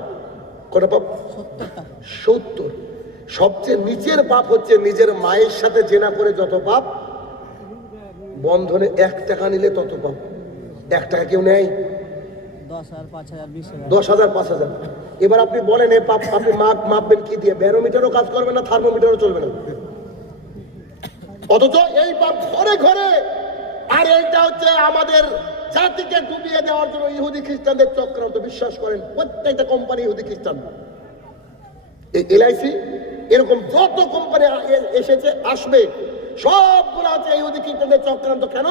কটা পাপ? 70। সবচেয়ে নিচের পাপ হচ্ছে নিজের মায়ের সাথে জেনা করে যত পাপ, বন্ধনে 1 টাকা নিলে তত পাপ। 1 টাকা কেউ নেয়? 10,000, 5,000, 20,000, 10,000, 5,000। এবার আপনি বলেন এই পাপ আপনি মাপবেন কি দিয়ে? ব্যারোমিটারও কাজ করবে না, থার্মোমিটারও চলবে না। অথচ এই পাপ ঘরে ঘরে। আর এইটা হচ্ছে আমাদের জাতিকে ডুবিয়ে দেওয়ার জন্য ইহুদি খ্রিস্টানদের চক্রান্ত। বিশ্বাস করেন, প্রত্যেকটা কোম্পানি ইহুদি খ্রিস্টান। এই LIC এরকম যত কোম্পানি এসেছে, আসবে, সবগুলো আছে ইহুদি খ্রিস্টানদের চক্রান্ত। কেন?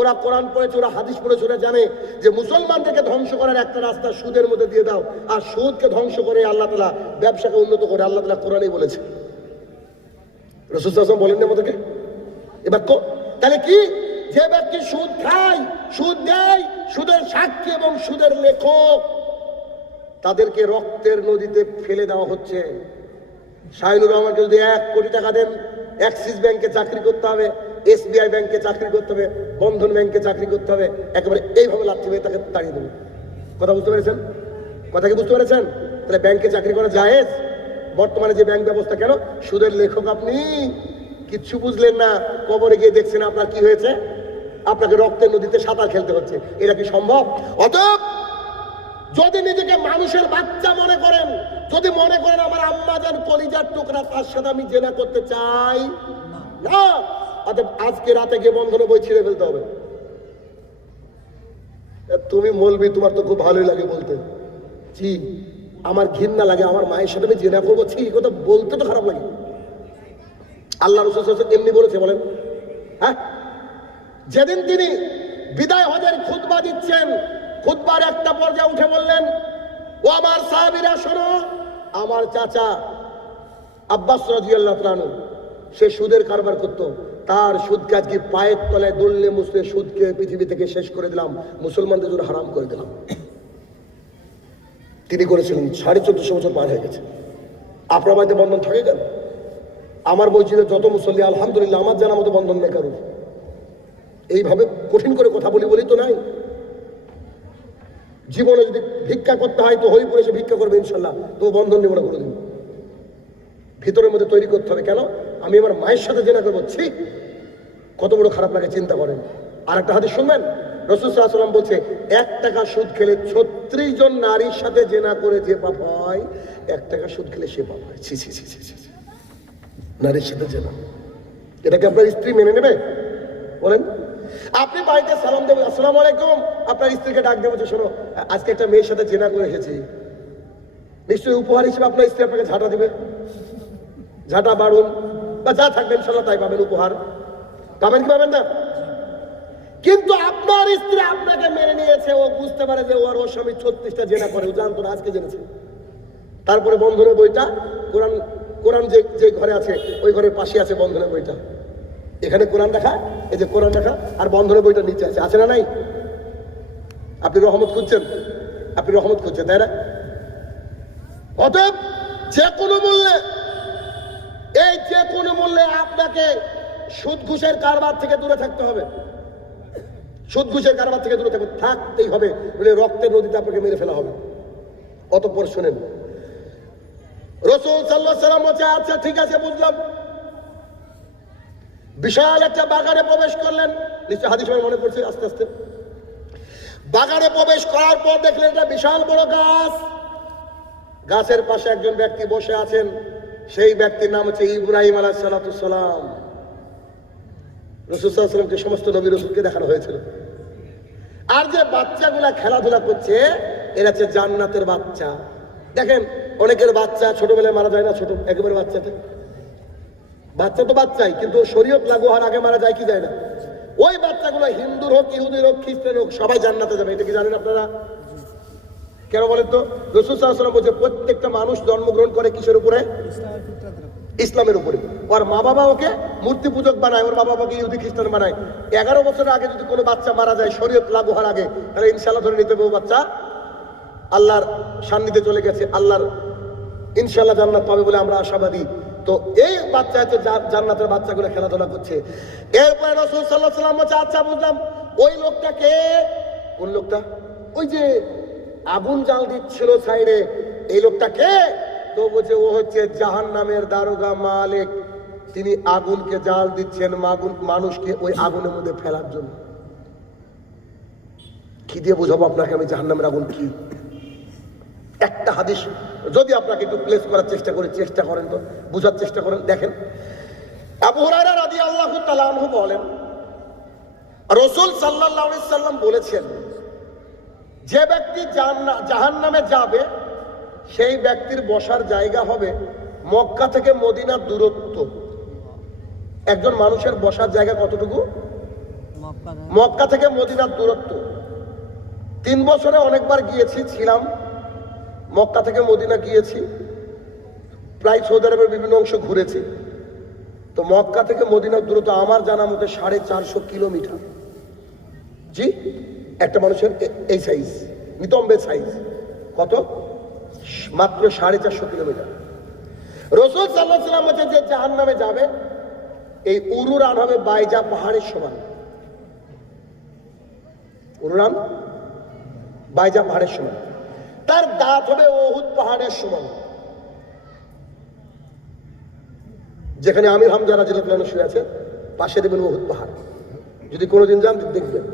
ওরা কোরআন পড়েছে, ওরা হাদিস পড়েছে, ওরা জানে যে মুসলমানদেরকে ধ্বংস করার একটা রাস্তা সুদের মধ্যে দিয়ে দাও, আর সুদকে ধ্বংস করে আল্লাহ তাআলা ব্যবসাকে উন্নত করে। আল্লাহ তাআলা কোরআনেই বলেছে, রাসূল সাল্লাল্লাহু আলাইহি ওয়াসাল্লাম বলেন না আমাদেরকে এ বাক্য। তাহলে কি, যে ব্যক্তি সুদ খায়, সুদ দেয়, সুদের সাক্ষী এবং সুদের লেখক, তাদেরকে রক্তের নদীতে ফেলে দেওয়া হচ্ছে। শাহিনুর রহমানকে যদি 1 কোটি টাকা দেন, অ্যাক্সিস ব্যাংকে চাকরি করতে হবে, SBI ব্যাংকে চাকরি করতে হবে, বন্ধন ব্যাংকে চাকরি করতে হবে, একেবারে এইভাবে লাথি মেরে তাকে তাড়িয়ে দেবে। কথা বুঝতে পেরেছেন? কথা কি বুঝতে পেরেছেন? তাহলে ব্যাংকে চাকরি করা জায়েজ? বর্তমানে যে ব্যাংক ব্যবস্থা, কেন? সুদের লেখক আপনি, কিচ্ছু বুঝলেন না, কবরে গিয়ে দেখছেন আপনার কি হয়েছে, আপনাকে রক্তের নদীতে সাঁতার খেলতে হচ্ছে। এটা কি সম্ভব? অতএব যদি নিজেকে মানুষের বাচ্চা মনে করেন, যদি মনে করেন আমার আম্মা জান কলিজার টুকরা, তার সাথে আমি জেনা করতে চাই না, অতএব আজকে রাতে গিয়ে বন্ধনে বই ছিঁড়ে ফেলতে হবে। তুমি মৌলবি, তোমার তো খুব ভালোই লাগে বলতে, জি আমার ঘৃণা লাগে, আমার মায়ের সাথে আমি জেনা করবো, ছি, কথা বলতে তো খারাপ লাগে। আল্লাহ রাসূল সাল্লাল্লাহু আলাইহি ওয়াসাল্লাম এমনি বলেছে, বলেন? হ্যাঁ, যেদিন তিনি বিদায় হজের খুতবা দিচ্ছেন, খুতবার একটা পর্যায়ে উঠে বললেন, ও আমার সাহাবীরা শোনো, আমার চাচা আব্বাস রাদিয়াল্লাহু তাআলা আনহু সে সুদের কারবার করত, তার সুদকে আজকে পায়ের তলায় দললে মুসলে সুদকে পৃথিবী থেকে শেষ করে দিলাম, মুসলমানদের জন্য হারাম করে দিলাম। তিনি করেছিলেন, 1450 বছর পার হয়ে গেছে। আপনার বাড়িতে বন্ধন থাকে কেন? আমার মসজিদে যত মুসল্লি আলহামদুলিল্লাহ আমার জানা মতো বন্ধন নেই কারোর। এইভাবে কঠিন করে কথা বলি বলি তো নাই। জীবনে যদি ভিক্ষা করতে হয় তো হরিপুরে এসে ভিক্ষা করবে ইনশাল্লাহ, তো বন্ধন নিব না কোনোদিন। ভিতরের মধ্যে তৈরি করতে হবে। কেন? আমি আমার মায়ের সাথে জেনা করবো, ছি, কত বড় খারাপ লাগে চিন্তা করেন। আর একটা হাদিস শুনবেন, রাসূল সাল্লাল্লাহু আলাইহি ওয়াসাল্লাম বলছে, 1 টাকা সুদ খেলে 36 জন নারীর সাথে জেনা করে যে পাপ হয়, 1 টাকা সুদ খেলে সে পাপ হয়। ছি ছি ছি ছি ছি, নারীর সাথে জেনা, এটাকে আপনার স্ত্রী মেনে নেবে? বলেন। আপনি বাড়িতে সালাম দেবেন, আসসালামু আলাইকুম, আপনার স্ত্রীকে ডাক দেবো যে শোনো আজকে একটা মেয়ের সাথে জেনা করে এসেছি, নিশ্চয়ই উপহার হিসেবে আপনার স্ত্রী আপনাকে ঝাঁটা দিবে, ঝাঁটা বাড়ুন বা যা থাকবে ইনশাল্লাহ তাই পাবেন, উপহার পাবেন কি পাবেন না? কিন্তু আপনার স্ত্রী আপনাকে মেনে নিয়েছে, ও বুঝতে পারে যে ওর স্বামী 36টা জেনা করে, ও জানতো না, আজকে জেনেছে। তারপরে বন্ধনের বইটা, কোরআন কোরআন যে ঘরে আছে ওই ঘরের পাশে আছে বন্ধনের বইটা, এখানে কোরআন রাখা, এই যে কোরআন রাখা, আর বন্ধনের বইটা নিচে আছে না নাই? আপনি রহমত খুঁজছেন, আপনি রহমত খুঁজছেন, তাই না? অতএব যে কোনো মূল্যে, এই যে কোনো মূল্যে আপনাকে সুদ ঘুষের কারবার থেকে দূরে থাকতে হবে। সুদ ঘুষের কারবার থেকে দূরে থাকতেই হবে, রক্তের নদীতে আপনাকে মেরে ফেলা হবে। অতঃপর শুনেন, রাসূল সাল্লাল্লাহু আলাইহি ওয়াসাল্লাম বলছে, আচ্ছা ঠিক আছে বুঝলাম। বিশাল একটা বাগানে প্রবেশ করলেন, নিশ্চয় হাদিস মনে পড়ছে আস্তে আস্তে। বাগানে প্রবেশ করার পর দেখলেন একটা বিশাল বড় গাছ, গাছের পাশে একজন ব্যক্তি বসে আছেন, সেই ব্যক্তির নাম হচ্ছে ইব্রাহিম আলাইহিস সালাতু সালাম। রাসূল সাল্লাল্লাহু আলাইহি ওয়াসাল্লামকে সমস্ত নবী রাসূলকে দেখানো হয়েছিল। আর যে বাচ্চাগুলা খেলাধুলা করছে, এরা হচ্ছে জান্নাতের বাচ্চা। দেখেন অনেকের বাচ্চা ছোটবেলায় মারা যায় না, ছোট একেবারে বাচ্চাতে, বাচ্চা তো বাচ্চাই, কিন্তু শরীয়ত লাগু হওয়ার আগে মারা যায় কি যায় না? ওই বাচ্চাগুলো হিন্দুর হোক, ইহুদির হোক, খ্রিস্টান হোক, সবাই জান্নাতে যাবে। এটা কি জানেন আপনারা? কেন বলেন তো? রাসূল সাল্লাল্লাহু আলাইহি ওয়াসাল্লাম বলছে, প্রত্যেকটা মানুষ জন্মগ্রহণ করে কিসের উপরে? ইসলামের উপরে। ওর মা বাবা ওকে মূর্তি পূজক বানায়, ওর মা বাবাকে ইহুদি খ্রিস্টান বানায়। 11 বছরের আগে যদি কোনো বাচ্চা মারা যায় শরীয়ত লাগু হওয়ার আগে, তাহলে ইনশাআল্লাহ ধরে নিতে হবে ও বাচ্চা আল্লাহর সান্নিধ্যে চলে গেছে, আল্লাহর ইনশাআল্লাহ জান্নাত পাবে বলে আমরা আশাবাদী। তো এই বাচ্চা হচ্ছে জান্নাতের বাচ্চাগুলো খেলাধুলা করছে। এরপরে রাসূল সাল্লাল্লাহু আলাইহি ওয়াসাল্লাম বলছে, আচ্ছা বুঝলাম, ওই লোকটা কে? কোন লোকটা? ওই যে আগুন জাল দিচ্ছিল সাইডে, এই লোকটা কে? তো বলছে, ও হচ্ছে জাহান্নামের দারোগা মালিক, তিনি আগুনকে জাল দিচ্ছেন মানুষকে ওই আগুনের মধ্যে ফেলার জন্য। কি দিয়ে বোঝাবো আপনাকে আমি জাহান্নামের আগুন কি? একটা হাদিস যদি আপনাকে একটু প্লেস করার চেষ্টা করেন তো বুঝার চেষ্টা করেন। দেখেন, আবু হুরায়রা রাদিয়াল্লাহু তাআলা আনহু বলেন, রাসূল সাল্লাল্লাহু আলাইহি সাল্লাম বলেছেন, যে ব্যক্তি জাহান্নামে যাবে সেই ব্যক্তির বসার জায়গা হবে মক্কা থেকে মদিনার দূরত্ব একজন মানুষের বসার জায়গা কতটুকু? মক্কা মক্কা থেকে মদিনার দূরত্ব 3 বছরে অনেকবার গিয়েছি, ছিলাম মক্কা থেকে মদিনা গিয়েছি, প্রায় সৌদি আরবের বিভিন্ন অংশ ঘুরেছি। তো মক্কা থেকে মদিনার দূরত্ব আমার জানা মতে 450 কিলোমিটার। জি, একটা মানুষের এই সাইজ, নিতম্বের সাইজ কত? মাত্র 450 কিলোমিটার। রাসূল সাল্লাল্লাহু আলাইহি ওয়াসাল্লাম বলেছেন যে জাহান্নামে যাবে এই উরুরান হবে বাইজা পাহাড়ের সমান। উরুরান বাইজা পাহাড়ের সমান, তার দাঁত হবে উহুদ পাহাড়ের সমান। যেখানে আমির হামজা রাদিয়াল্লাহু আনহু শুয়ে আছে পাশে দেখবেন উহুদ পাহাড়, যদি কোনোদিন যান দেখবেন।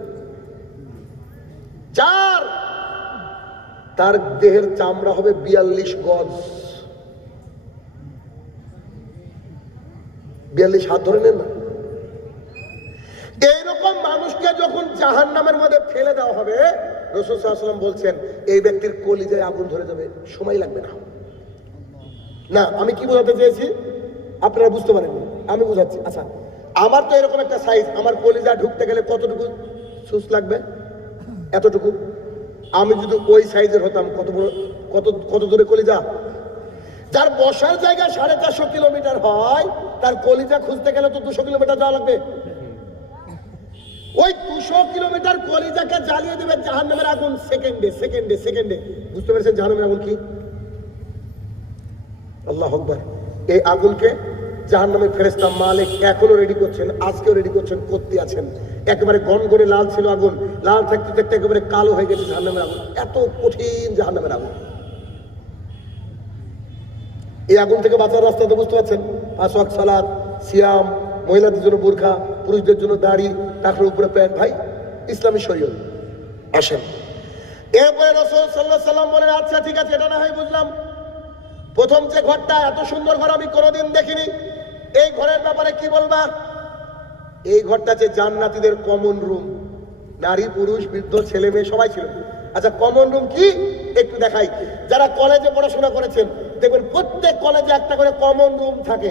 তার দেহের চামড়া হবে 42 গজ, 42 হাত ধরে নেন না। এইরকম মানুষকে যখন জাহান্নামের মধ্যে ফেলে দেওয়া হবে, রাসূল সাল্লাল্লাহু আলাইহি ওয়াসাল্লাম বলছেন এই ব্যক্তির কলিজায় আগুন ধরে যাবে, সময় লাগবে না। না, আমি কি বোঝাতে চেয়েছি আপনারা বুঝতে পারেননি, আমি বুঝাচ্ছি। আচ্ছা, আমার তো এরকম একটা সাইজ, আমার কলিজা ঢুকতে গেলে কতটুকু সুস লাগবে? এতটুকু। আমি যদি ওই সাইজের হতাম কত বড়, কত দূরে কলিজা? যার বসার জায়গা 450 কিলোমিটার হয়, তার কলিজা খুঁজতে গেলে তো 200 কিলোমিটার যাওয়া লাগবে। ওই 200 কিলোমিটার কলিজাকে জ্বালিয়ে দেবে জাহান্নামের আগুন সেকেন্ডে সেকেন্ডে সেকেন্ডে। বুঝতে পেরেছেন জাহান্নামের আগুন কি? আল্লাহু আকবার। এই আগুনকে জাহান্নামের ফেরেশতা মালিক এখনো রেডি করছেন, আজকেও রেডি করছেন, করতে আছেন। একেবারে গনগনে লাল ছিল আগুন, লাল থাকতে থাকতে একেবারে কালো হয়ে গেছে জাহান্নামের আগুন। এত কঠিন জাহান্নামের আগুন। এই আগুন থেকে বাঁচার রাস্তা তো বুঝতে পারছেন, 5 ওয়াক্ত সালাত, সিয়াম, মহিলাদের জন্য বোরখা, পুরুষদের জন্য দাড়ি, টাকর উপরে প্যান্ট। ভাই, ইসলামী শরীয়ত। আসেন, এরপরে রাসূল সাল্লাল্লাহু আলাইহি ওয়াসাল্লাম বলেন, আচ্ছা ঠিক আছে, এটা না হয় বুঝলাম। প্রথম যে ঘরটা, এত সুন্দর ঘর আমি কোনোদিন দেখিনি, এই ঘরের ব্যাপারে কি বলবা? এই ঘরটা যে জান্নাতীদের কমন রুম, নারী পুরুষ বৃদ্ধ ছেলে মেয়ে সবাই ছিল। আচ্ছা, কমন রুম কি একটু দেখাই। যারা কলেজে পড়াশোনা করেছেন দেখবেন প্রত্যেক কলেজে একটা করে কমন রুম থাকে।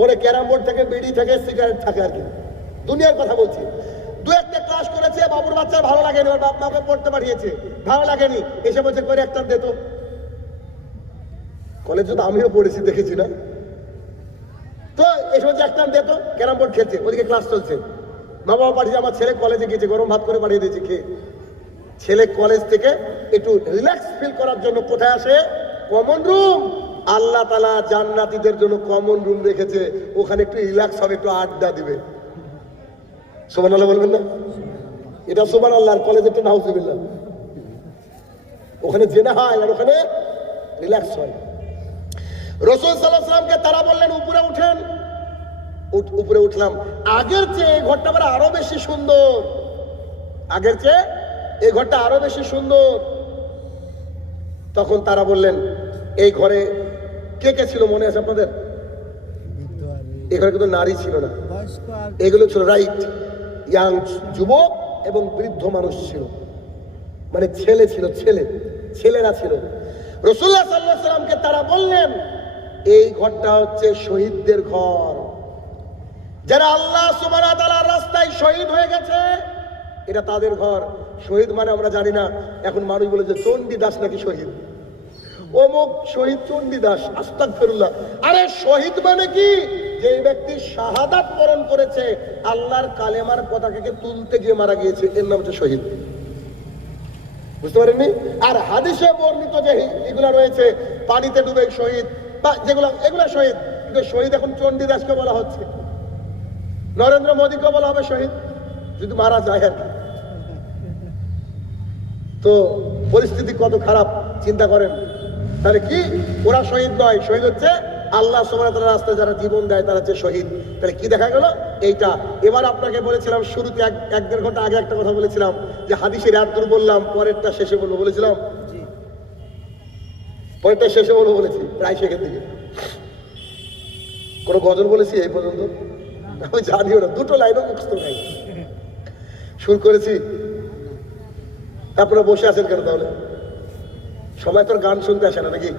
ওরে ক্যারাম বোর্ড থাকে, বিড়ি থাকে, সিগারেট থাকে, আর কি দুনিয়ার কথা বলছি। দু একটা ক্লাস করেছে, বাবুর বাচ্চার ভালো লাগেনি, ওর বাপ মাকে পড়তে পাঠিয়েছে, ভালো লাগেনি, এসে বলছে করে একটা দে তো। কলেজে তো আমিও পড়েছি, দেখেছি না? তো এসে বলছে একটা দে তো, ক্যারাম বোর্ড খেলছে, ওদিকে ক্লাস চলছে। মা বাবা পাঠিয়েছে, আমার ছেলে কলেজে গিয়েছে, গরম ভাত করে পাঠিয়ে দিয়েছে খেয়ে। ছেলে কলেজ থেকে একটু রিল্যাক্স ফিল করার জন্য কোথায় আসে? Common room. আল্লাহ তাআলা জান্নাতীদের জন্য কমন রুম রেখেছে, ওখানে একটু রিল্যাক্স হবে, একটু আড্ডা দিবে। সুবহানাল্লাহ বলবেন না? এটা সুবহানাল্লাহ, আর কলেজে তো নাউজুবিল্লাহ। ওখানে জেনা হয় আর ওখানে রিল্যাক্স হয়। রাসূল সাল্লাল্লাহু আলাইহি ওয়াসাল্লামকে তারা বললেন উপরে উঠেন। উপরে উঠলাম। আগের চেয়ে এই ঘরটা আরো বেশি সুন্দর, আগের চেয়ে এই ঘরটা আরো বেশি সুন্দর। তখন তারা বললেন, এই ঘরে কে কে ছিল মনে আছে আপনাদের? এই ঘরে কিন্তু নারী ছিল না, বয়স্ক আর এগুলো ছিল রাইট ইয়াং, যুবক এবং বৃদ্ধ মানুষ ছিল, মানে ছেলে ছিল, ছেলেরা ছিল। রাসূলুল্লাহ সাল্লাল্লাহু আলাইহি ওয়াসাল্লামকে তারা বললেন, এই ঘরটা হচ্ছে শহীদদের ঘর, যারা আল্লাহ সুবহানাহু ওয়া তাআলার রাস্তায় শহীদ হয়ে গেছে, এটা তাদের ঘর। শহীদ মানে আমরা জানি না, এখন মানুষ বলে যে চণ্ডী দাস নাকি শহীদ, অমুক শহীদ চণ্ডী দাস, আস্তাগফিরুল্লাহ। আরে শহীদ মানে কি? যে ব্যক্তি শাহাদাত বরণ করেছে, আল্লাহর কালেমার পতাকাকে তুলতে গিয়ে মারা গিয়েছে, এর নাম হচ্ছে শহীদ। বুঝতে পারেননি? আর হাদিসে বর্ণিত যে এগুলা রয়েছে, পানিতে ডুবে শহীদ বা যেগুলো, এগুলা শহীদ। কিন্তু শহীদ এখন চণ্ডী দাসকে বলা হচ্ছে, নরেন্দ্র মোদীকে বলা হবে শহীদ যদি মারা যায় আর কি। তো পরিস্থিতি কত খারাপ চিন্তা করেন। তাহলে কি ওরা শহীদ নয়, শহীদ হচ্ছে আল্লাহ সুবহানাহু ওয়া তাআলার রাস্তায় যারা জীবন দেয়, তারা হচ্ছে শহীদ। তাহলে কি দেখা গেল? এইটা। এবার আপনাকে বলেছিলাম শুরুতে 1-1.5 ঘন্টা আগে একটা কথা বলেছিলাম যে হাদিসের এতদূর বললাম, পরেরটা শেষে বলবো বলেছিলাম, পরেরটা শেষে বলবো বলেছি, প্রায় সেখান থেকে। কোনো গজল বলেছি এই পর্যন্ত? আমি জানিও না, 2টো লাইনও মুখস্থ নাই। সুর করেছি, আপনারা বসে আছেন কেন তাহলে? সবাই তোর গান শুনতে আসে না নাকি?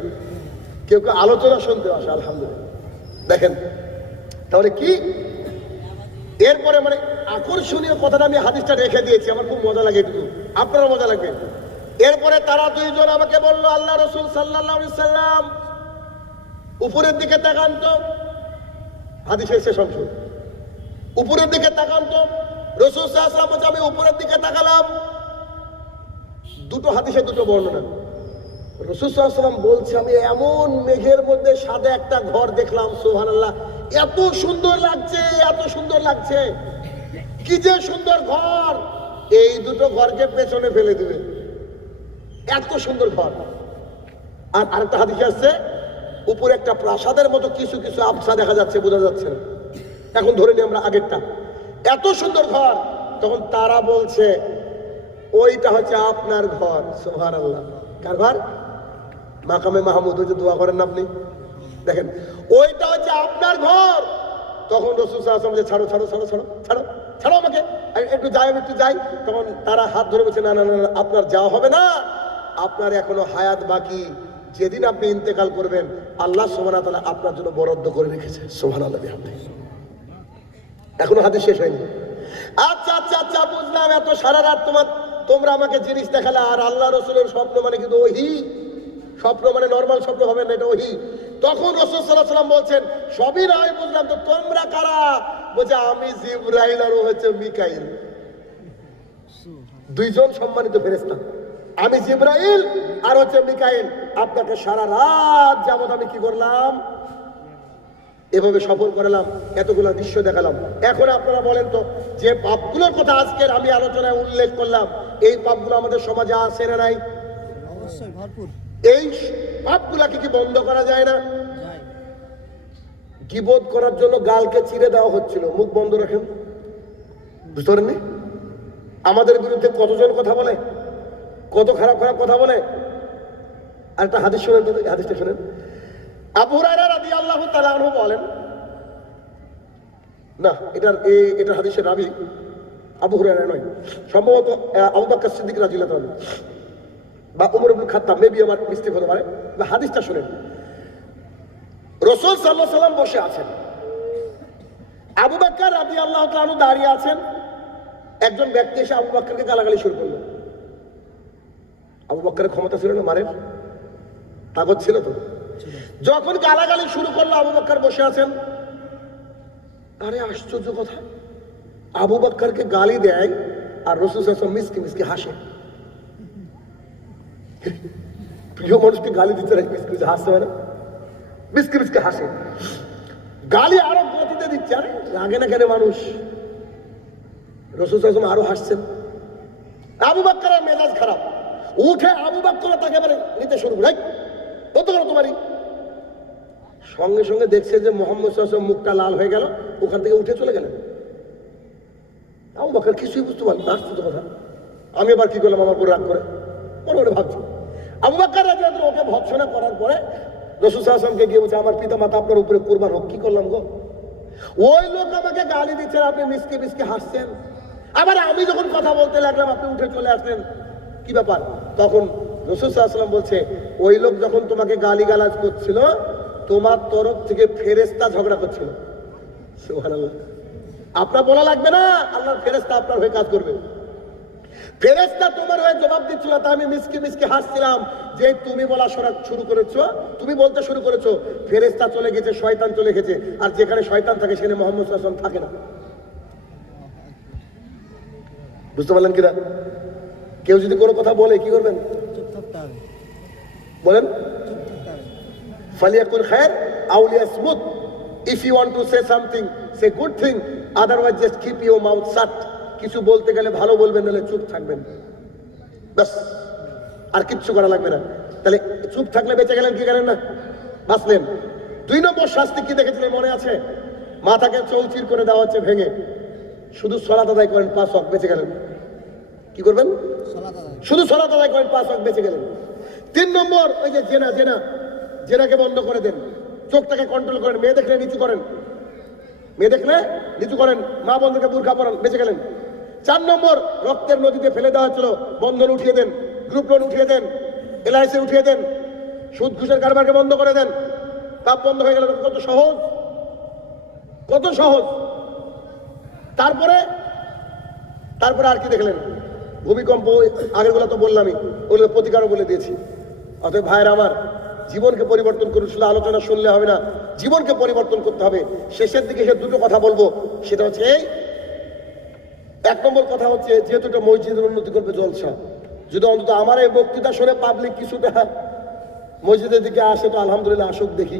কেউ কেউ আলোচনা শুনতে আসে। আলহামদুলিল্লাহ। দেখেন, তাহলে কি এরপরে মানে আকর্ষণীয় কথাটা আমি হাদিসটা রেখে দিয়েছি, আমার খুব মজা লাগে, একটু আপনারও মজা লাগবে। এরপরে তারা দুইজন আমাকে বললো, আল্লাহ রসুল সাল্লাল্লাহু আলাইহি সাল্লাম উপরের দিকে তাকান তো, হাদিসের শেষ অংশ, উপরের দিকে তাকান তো। রসুল সাল্লাল্লাহু আলাইহি ওয়াসাল্লাম বলছে, আমি উপরের দিকে তাকালাম। দুটো হাদিসে দুটো বর্ণনা। রসুল সাল্লাল্লাহু আলাইহি ওয়াসাল্লাম বলছে, আমি এমন মেঘের মধ্যে সাদা একটা ঘর দেখলাম, সুবহানাল্লাহ, এত সুন্দর লাগছে, এত সুন্দর লাগছে, কি যে সুন্দর ঘর, এই দুটো ঘরকে পেছনে ফেলে দিবে, এত সুন্দর ঘর। আর আরেকটা হাদিসে আসছে, উপরে একটা প্রাসাদের মতো কিছু কিছু আবছা দেখা যাচ্ছে, বোঝা যাচ্ছে না। এখন ধরে নিই আমরা আগেরটা, এত সুন্দর ঘর। তখন তারা বলছে, ওইটা হচ্ছে আপনার ঘর। সুবহানাল্লাহ। কার ঘর? মাকামে মাহমুদ, ওই যে দোয়া করেন না আপনি, দেখেন ওইটা হচ্ছে আপনার ঘর। তখন রাসূল সাল্লাল্লাহু আলাইহি ওয়াসাল্লাম বলে, ছাড়ো ছাড়ো ছাড়ো ছাড়ো ছাড়ো ছাড়ো আমাকে, আমি একটু যাই, আমি একটু যাই। তখন তারা হাত ধরে বলছে, না না না না, আপনার যাওয়া হবে না, আপনার এখনো হায়াত বাকি, যেদিন আপনি ইন্তেকাল করবেন আল্লাহ সুবহানাহু ওয়া তাআলা আপনার জন্য বরাদ্দ করে রেখেছে। সুবহানাল্লাহ বিহামদিহি। এখনো হাদিস শেষ হয়নি। আচ্ছা আচ্ছা আচ্ছা, বুঝলাম, এত সারা রাত তোমরা আমাকে জিনিস দেখালে, আর আল্লাহ রসুলের স্বপ্ন মানে কিন্তু ওহি, স্বপ্ন মানে নরমাল স্বপ্ন হবে না, এটা ওহি। তখন রাসূল সাল্লাল্লাহু আলাইহি ওয়াসাল্লাম বলছেন, সবই নয় বুঝলাম, তো তোমরা কারা? বলছে, আমি জিবরাইল আর ও হচ্ছে মিকাইল, দুইজন সম্মানিত ফেরেশতা। আমি জিবরাইল আর হচ্ছে মিকাইল, আপনাকে সারা রাত যাবত আমি কি করলাম, এভাবে সফর করলাম, এতগুলো দৃশ্য দেখালাম। এখন আপনারা বলেন তো, যে পাপগুলোর কথা আজকের আমি আলোচনায় উল্লেখ করলাম, এই পাপগুলো আমাদের সমাজে আছে না নাই? অবশ্যই ভরপুর এই পাপগুলাকে কি বন্ধ করা যায় না? যায়। গীবত করার জন্য গালকে চিরে দেওয়া হচ্ছিল, মুখ বন্ধ রাখেন, বুঝতে পারেননি? আমাদের বিরুদ্ধে কতজন কথা বলে, কত খারাপ খারাপ কথা বলে। আর একটা হাদিস শুনেন তো, হাদিসটা শুনেন। আবু হুরায়রা রাদিয়াল্লাহু তাআলা আনহু বলেন, না এটার হাদিসের রাবী আবু হুরায়রা নয়, সম্ভবত আবু বকর সিদ্দিক রাদিয়াল্লাহু তাআলা বা উমর ইবনে খাত্তাব, মেবি আমার মিস্টেক হতে পারে। বা হাদিসটা শুনেন, রাসূল সাল্লাল্লাহু আলাইহি ওয়াসাল্লাম বসে আছেন, আবু বকর রাদিয়াল্লাহু তাআলা আনহু দাঁড়িয়ে আছেন। একজন ব্যক্তি এসে আবু বকরকে গালাগালি শুরু করলো। আবু বকরের ক্ষমতা ছিল না মারের, তাগত ছিল তো। যখন গালাগালি শুরু করলো, আবু বকর বসে আছেন। আরে আশ্চর্য কথা, আবু বকরকে গালি দেয় আর রাসূল সাল্লাল্লাহু আলাইহি ওয়াসাল্লাম মিসকি মিসকি হাসে। প্রিয় মানুষকে গালি দিতে রাখি, মিসকি মিসকি হাসতে হয় না? মিসকি মিসকি হাসে, গালি আরো গতিতে দিচ্ছে। আরে রাগে না কেন মানুষ? রাসূল সাল্লাল্লাহু আলাইহি ওয়াসাল্লাম আরো হাসছেন। আবু বকরের মেজাজ খারাপ, উঠে আবু বকর তাকে নিতে শুরু করে, কত করো তোমারই। সঙ্গে সঙ্গে দেখছে যে মুহাম্মদ সাল্লাল্লাহু আলাইহি ওয়াসাল্লাম মুখটা লাল হয়ে গেল, ওখান থেকে উঠে চলে গেলেন। আবু বকর কিছুই বুঝতে পারল না, আসছে কথা। আমি আবার কি করলাম, আমার উপর রাগ করে মনে মনে ভাবছি। আবু বকর রাদিয়াল্লাহু আনহু ওকে ভৎসনা করার পরে রাসূল সাল্লাল্লাহু আলাইহি ওয়াসাল্লামকে গিয়ে বলছে, আমার পিতা মাতা আপনার উপরে কুরবান হোক, কি করলাম গো? ওই লোক আমাকে গালি দিচ্ছেন, আপনি মিসকে মিসকে হাসছেন। আবার আমি যখন কথা বলতে লাগলাম, আপনি উঠে চলে আসলেন, কি ব্যাপার? তখন রাসূল সাল্লাল্লাহু আলাইহি ওয়াসাল্লাম বলছে, ওই লোক যখন তোমাকে গালিগালাজ করছিল, তোমার তরফ থেকে ফেরেশতা ঝগড়া করছিল। সুবহানাল্লাহ। আপনার বলা লাগবে না, আল্লাহর ফেরেশতা আপনার হয়ে কাজ করবে। ফেরেশতা তোমার হয়ে জবাব দিচ্ছিল, তা আমি মিসকে মিসকে হাসছিলাম যে তুমি বলা শুরু করেছো, তুমি বলতে শুরু করেছো। ফেরেশতা চলে গেছে, শয়তান চলে গেছে, আর যেখানে শয়তান থাকে সেখানে মুহাম্মদ সাল্লাল্লাহু আলাইহি ওয়াসাল্লাম থাকে না। বুঝতে পারলেন কিনা? কেউ যদি কোনো কথা বলে কি করবেন? চুপ থাকতে হবে, বলেন, চুপ থাকতে হবে। ফালিয়াকুল খায়র আও লিয়াসমুত। If you want to say something, say good thing, otherwise just keep your mouth shut. কিছু বলতে গেলে ভালো বলবেন, নাহলে চুপ থাকবেন, ব্যাস, আর কিচ্ছু করা লাগবে না। তাহলে চুপ থাকলে বেঁচে গেলেন, কি গেলেন না, বাঁচলেন। 2 নম্বর শাস্তি কি দেখেছিলেন মনে আছে? মাথাকে চৌচির করে দেওয়া হচ্ছে ভেঙে, শুধু সালাত আদায় করেন 5 ওয়াক্ত, বেঁচে গেলেন। কি করবেন? সালাত আদায়। শুধু সালাত আদায় করেন 5 ওয়াক্ত, বেঁচে গেলেন। 3 নম্বর, ওই যে জেনাকে বন্ধ করে দেন, চোখটাকে কন্ট্রোল করেন, মেয়ে দেখলে নিচু করেন, মেয়ে দেখলে নিচু করেন, মা বন্ধুকে বুরকা পরান, বেঁচে গেলেন। 4 নম্বর, রক্তের নদীতে ফেলে দেওয়া হচ্ছিল, বন্ধন উঠিয়ে দেন, গ্রুপ লোন উঠিয়ে দেন, এলআইসি উঠিয়ে দেন, সুদ ঘুষের কারবারকে বন্ধ করে দেন, পাপ বন্ধ হয়ে গেল। কত সহজ! কত সহজ। তারপরে তারপরে আর কি দেখলেন? ভূমিকম্প, আগেরগুলো তো বললামই, ওগুলো প্রতিকারও বলে দিয়েছি। অতএব ভাইয়ের আমার, জীবনকে পরিবর্তন করুন, শুধু আলোচনা শুনলে হবে না, জীবনকে পরিবর্তন করতে হবে। শেষের দিকে সে দুটো কথা বলবো, সেটা হচ্ছে এই, এক নম্বর কথা হচ্ছে, যেহেতু এটা মসজিদের উন্নতি করবে জলসা, যদি অন্তত আমার এই বক্তৃতা শুনে পাবলিক কিছুটা মসজিদের দিকে আসে তো আলহামদুলিল্লাহ, আসুক দেখি।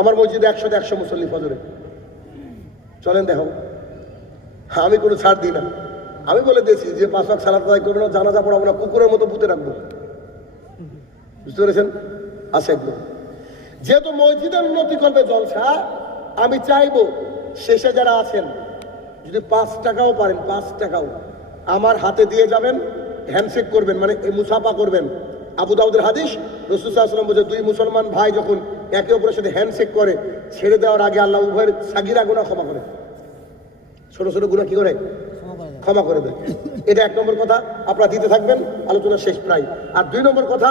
আমার মসজিদে 100 মুসল্লি ফজরে, চলেন দেখো। আমি কোনো ছাড় দিই না, আমি বলে দিয়েছি যে 5 ওয়াক্ত সালাত আদায় করবো না, জানাজা পড়াবো না, কুকুরের মতো পুঁতে রাখবো। বুঝতে পেরেছেন? আছে একদম। যেহেতু মসজিদের উন্নতি করবে জলসা, আমি চাইবো শেষে যারা আছেন, যদি 5 টাকাও পারেন, 5 টাকাও আমার হাতে দিয়ে যাবেন, হ্যান্ডশেক করবেন, মানে মুসাফা করবেন। আবু দাউদের হাদিস, রাসূল সাল্লাল্লাহু আলাইহি ওয়াসাল্লাম বলেছে, 2 মুসলমান ভাই যখন একে অপরের সাথে হ্যান্ডশেক করে, ছেড়ে দেওয়ার আগে আল্লাহ উভয়ের সাগিরা গুনাহ ক্ষমা করে, ছোট ছোট গুনাহ কি করে? ক্ষমা করে দেয়। ক্ষমা করে দেয়। এটা 1 নম্বর কথা, আপনারা দিতে থাকবেন, আলোচনা শেষ প্রায়। আর 2 নম্বর কথা,